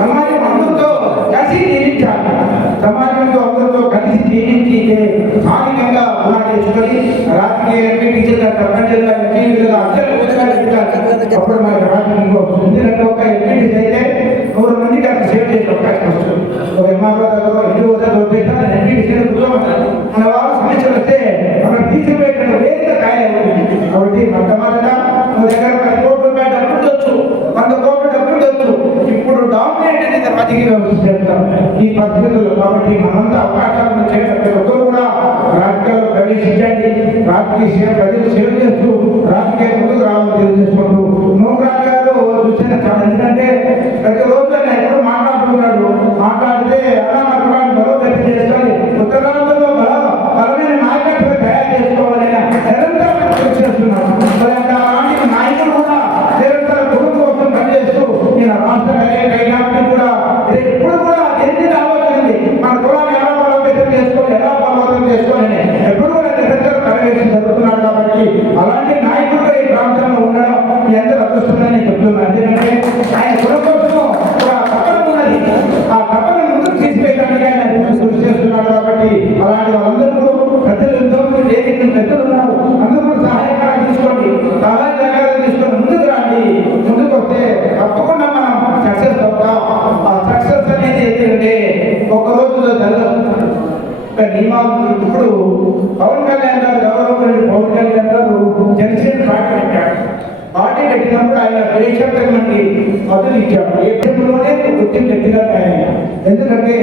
సమాజం అందరితో కలిసి జీవించాలి. సమాజంతో అందరితో కలిసి జీవించి స్థానికంగా అలా చేసుకొని రాజకీయ ఎంపీటీసీగా, సర్పంచ్గా, ఎంపీలుగా అప్పుడు మనకు రాజకీయంగా వస్తుంది. ఒక ఎంపీటీసీ అయితే 100 మందికి అక్కడ సేవ్ చేసే అవకాశం వస్తుంది. ఒక ఎంఆర్ఓ దగ్గర ఇంటి వద్ద ఎంపీటీసీని కూర్చోమన్నారు. మన వాళ్ళు సమస్యలు వస్తే అక్కడ తీసిపోయేటువంటి వేదిక తయారవుతుంది. కాబట్టి మొట్టమొదట మన దగ్గర 10 కోట్ల రూపాయలు డబ్బులు ఉండొచ్చు, 100 కోట్ల డబ్బులు ఉండొచ్చు. ఇప్పుడు డామినేట్ అనేది రాజకీయ వ్యవస్థ ఈ పరిస్థితుల్లో. కాబట్టి మనంతా అవకాశాలను చేపట్టే ఒక్కరు కూడా రాజకీయాల్లో ప్రవేశించండి. రాజకీయ ప్రజలు సేవ చేస్తూ రాజకీయ ముందుకు రావాలని తెలియజేసుకుంటూ నూకరాజు గారు చూసిన చాలా, ఎందుకంటే ప్రతిరోజు ఎప్పుడు మాట్లాడుతున్నాడు. మాట్లాడితే అలా మాట్లాడాలి, బలోపేతం చేసుకోవాలి, ఉత్తరాంధ్రలో బలమైన నాయకత్వం తయారు చేసుకోవాలని నిరంతరం కృషి చేస్తున్నాడు. అలాంటి నాయకులు కూడా నిరంతర కుటుంబం కోసం పనిచేస్తూ నేను రాష్ట్ర అయినప్పటికీ కూడా ఎప్పుడు కూడా ఎన్ని ఆలోచన మన కులాన్ని ఎలా బలోపేతం చేసుకోవాలి, ఎలా బలోపేతం చేసుకోవాలని ఎప్పుడు కూడా నిరంతరం పర్యవేక్షణ జరుగుతున్నాడు. కాబట్టి అలాంటి నాయకులు ఈ ప్రాంతంలో ఉండడం మీ అందరూ అదృష్టంగా చెప్తున్నాను. ఎందుకంటే ఆయన కులం కోసం ఒక తపన ఉన్నది, ఆ తపన ముందుకు తీసుకెళ్ళడానికి ఆయన కృషి చేస్తున్నాడు. కాబట్టి అలా నియమాలు ఇప్పుడు పవన్ కళ్యాణ్ గారు గౌరవనీయులు పవన్ కళ్యాణ్ గారు జనసేన పార్టీ పెట్టాడు. పార్టీ పెట్టినప్పుడు ఆయన దేశమంది మద్దతు ఇచ్చాడు. ఏ ప్రభుత్వంలోనే గుర్తింపు గట్టిగా తయారయ్యాడు. ఎందుకంటే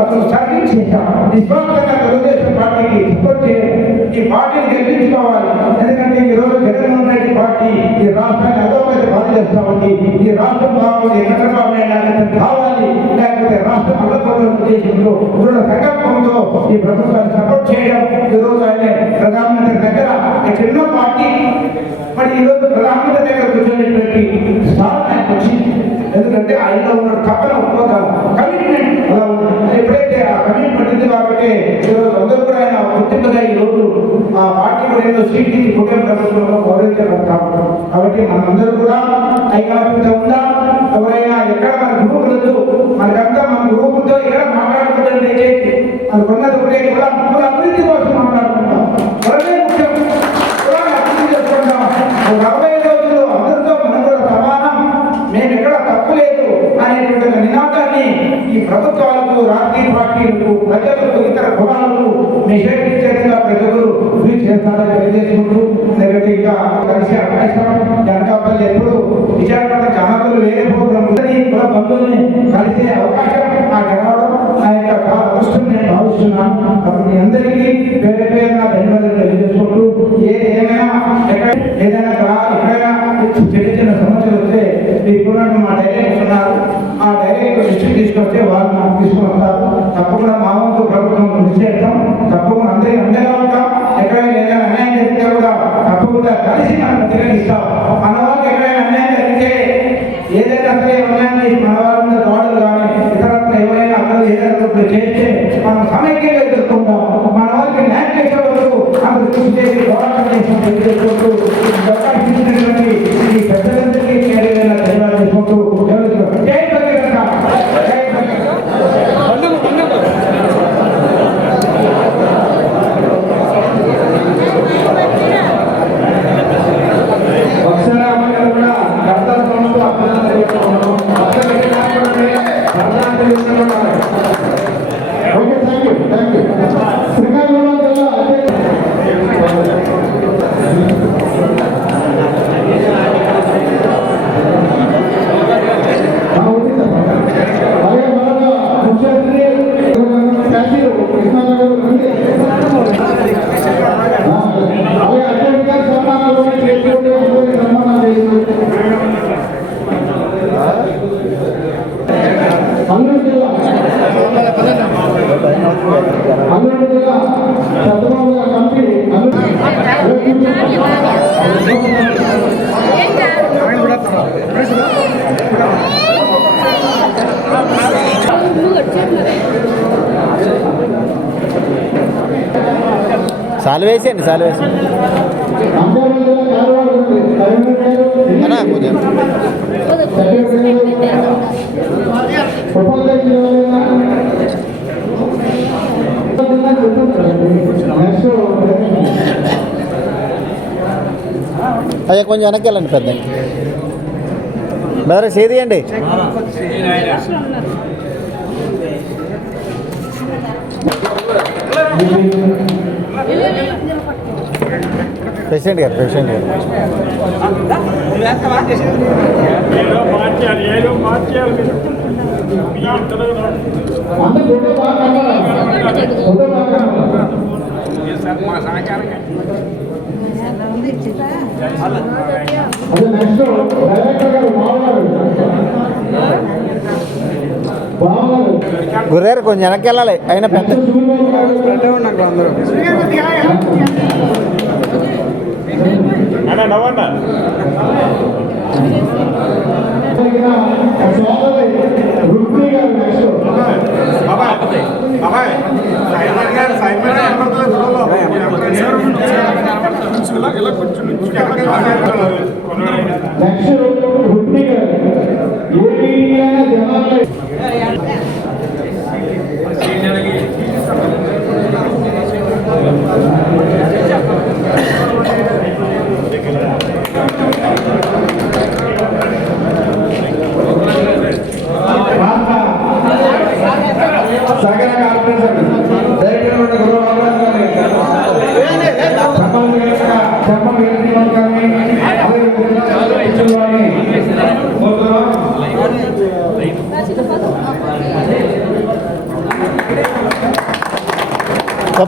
అతను సర్వీస్ చేశాడు. నిస్వార్థంగా తెలుగుదేశం పార్టీకి సపోర్ట్ చేయాలి. ఈ పార్టీని గెలిపించుకోవాలి. ఎందుకంటే ఈ రోజు జగన్మోహన్ రెడ్డి పార్టీ ఈ రాష్ట్రాన్ని అధోగతి బాధ చేస్తా ఉంది. ఈ రాష్ట్రం బాగుంది, చంద్రబాబు నాయుడు కావాలి, లేకపోతే రాష్ట్రం అల్లకొల్లు ఉద్దేశంతో దృఢ సంకల్పంతో ఈ ప్రభుత్వాన్ని సపోర్ట్ చేయడం. ఈ రోజు ఆయన ప్రధానమంత్రి దగ్గర చిన్న పార్టీ మరి ఈ రోజు ప్రధానమంత్రి దగ్గర కూర్చొనేటువంటి స్థానం ఆయనకు వచ్చింది. ఎందుకంటే ఆయనలో ఉన్న తప్పన ఒక కమిట్మెంట్ అలా ఉంది. ఎప్పుడైతే ఆ కమిట్మెంట్ ఉంది కాబట్టి ఈరోజు అందరూ కూడా ఆయన గుర్తింపుగా ఈ రోజు ఆ పార్టీ కూడా ఏదో సీటీ కుటుంబ ప్రభుత్వంలో గౌరవించబడతాము. కాబట్టి మనందరూ కూడా ఐక్యమత్యంతో ఉందాం. ఎవరైనా ఎక్కడ మన గ్రూపులతో మనకంతా మన గ్రూపులతో ఎక్కడ మాట్లాడుకుంటాం దయచేసి మనకున్నది ఒకటే కూడా మన అభివృద్ధి కోసం మాట్లాడుకుంటాం. మనమే ముఖ్యం. అభివృద్ధి చేసుకుంటాం. 40 రోజులు అందరితో మనం కూడా సమానం, మేము ఎక్కడ తప్పు లేదు అనేటువంటి నినాదాన్ని ఈ ప్రభుత్వాలకు, రాజకీయ పార్టీలకు, ప్రజలకు, ఇతర కులాలకు నిషేధించేట్టుగా ప్రజలు అభివృద్ధి చేస్తారని తెలియజేసుకుంటూ ఎందుకంటే ఇంకా కలిసే అవకాశం జనకాపల్లి ఎప్పుడు విశాఖపట్నం జనాలు వేరే ప్రోగ్రాం కుల బంధువుల్ని కలిసే అవకాశం నాకు రావడం నా యొక్క అదృష్టం నేను భావిస్తున్నాను. కాబట్టి అందరికీ పేరు పేరున ధన్యవాదాలు తెలియజేసుకుంటూ ఏదైనా ఏదైనా ఎక్కడైనా చిన్న చిన్న సమస్యలు వస్తే ఇప్పుడు మా డైరెక్టర్స్ ఉన్నారు. ఆ డైరెక్టర్ దృష్టికి తీసుకొస్తే వాళ్ళు నాకు తీసుకుని వస్తారు. తప్పకుండా మా వంతు ప్రభుత్వం కృషి చేస్తాం. తప్పకుండా అందరికీ అండగా ఉంటాం. ఎక్కడైనా ఏదైనా అన్యాయం జరిగితే కూడా తప్పకుండా కలిసి మనం ప్రతిఘటిస్తాం. మన వాళ్ళకి ఎక్కడైనా అన్యాయం జరిగితే ఏదైనా సరే అన్యాయం చేసి మన వాళ్ళ మీద దాడులు కానీ ఇతరత్ర ఎవరైనా అక్కడ ఏదైనా చేస్తే మనం సమైక్యంగా ఎదుర్కొంటాం. మన వాళ్ళకి న్యాయం చేసే వరకు అందరూ కృషి చేసి పోరాటం చేసి తెలియజేసుకుంటూ ఈ పెద్దలందరికీ ధన్యవాదాలు చేసుకుంటూ జై భగీరథ, జై Bhagiratha. Okay, thank you. Srikakulam జిల్లా సాల్వేసేయండి, సాల్వేసేయండి అన్నా కొంచెం. అయ్యా కొంచెం వెనక్కి వెళ్ళండి పెద్ద బెదర చేయండి. ప్రెసిడెంట్ గారు గుర్రారు కొంచెం వెనక్కి వెళ్ళాలి. అయినా పెద్ద సహకార కార్పొరేషన్ డైరెక్టర్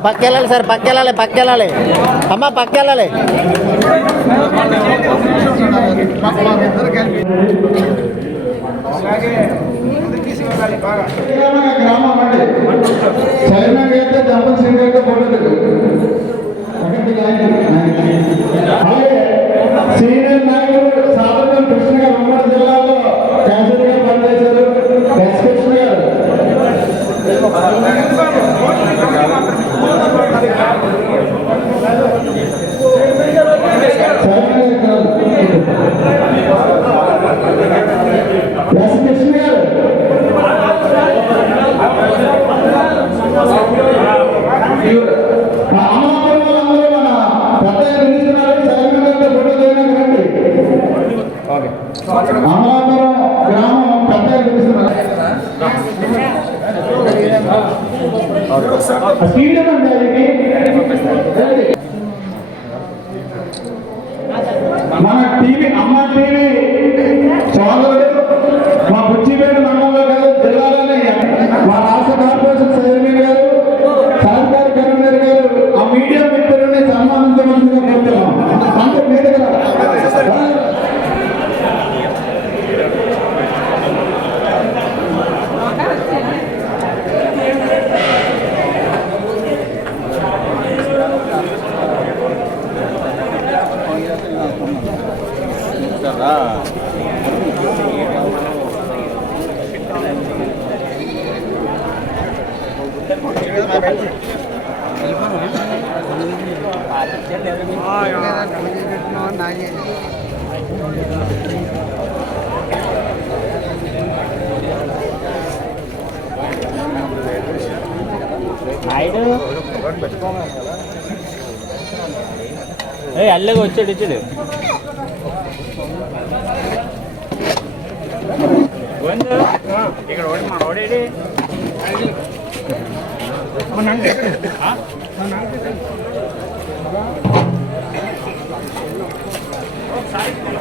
పక్కెళ్ళాలి సార్, పక్కెళ్ళాలి అమ్మ, పక్కెళ్ళాలి. గ్రామం అండి చైర్మన్ అయితే జంపల్ సింగ్ అయితే పోలేదు. అలాగే సీనియర్ నాయకులు సాధారణ కృష్ణ గారు ఉమ్మడి జిల్లాలో క్యాన్సర్ గా పనిచేశారు. ఎస్ కృష్ణ గారు అమలాపురం గ్రామం పెద్ద మన టీవీ అమ్మ టీవీ సోదరుడు మా బుచ్చిపేట మండలంలో కాదు జిల్లాలోనే మా రాష్ట్ర కార్పొరేషన్ చైర్మన్ గారు, సహకారి కన్వీనర్ గారు, ఆ మీడియా మిత్రులని సన్మానించవలసిందిగా కోరుతున్నాం. అంటే మీ దగ్గర అల్లగా వచ్చాడు ఇచ్చాడు. ఇక్కడ మన ఓడేడి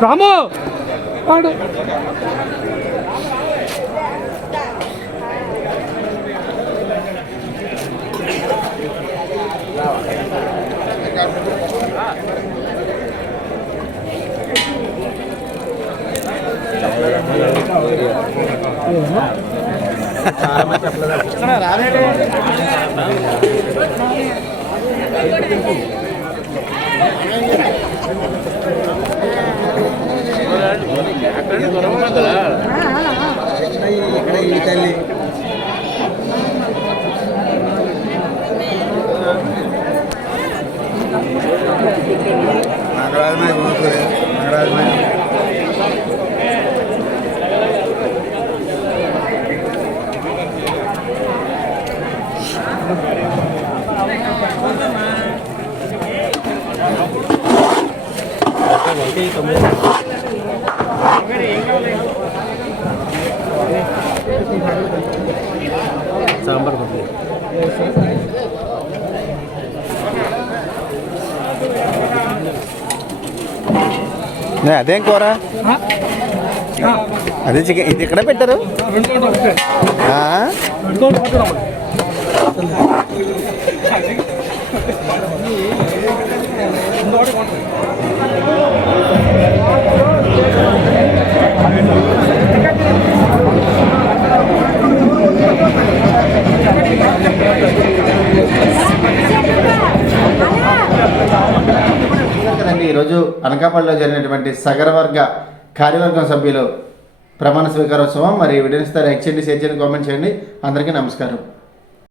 రాము వాడు సాంబార్ అదేం కూర, అదే చికెన్. ఇది ఎక్కడ పెట్టారు? కదండి ఈరోజు అనకాపల్లిలో జరిగినటువంటి సగరవర్గ కార్యవర్గం సభ్యులు ప్రమాణ స్వీకారోత్సవం. మరి వీడియోని లైక్ చేయండి, షేర్ చేయండి, కామెంట్ చేయండి. అందరికీ నమస్కారం.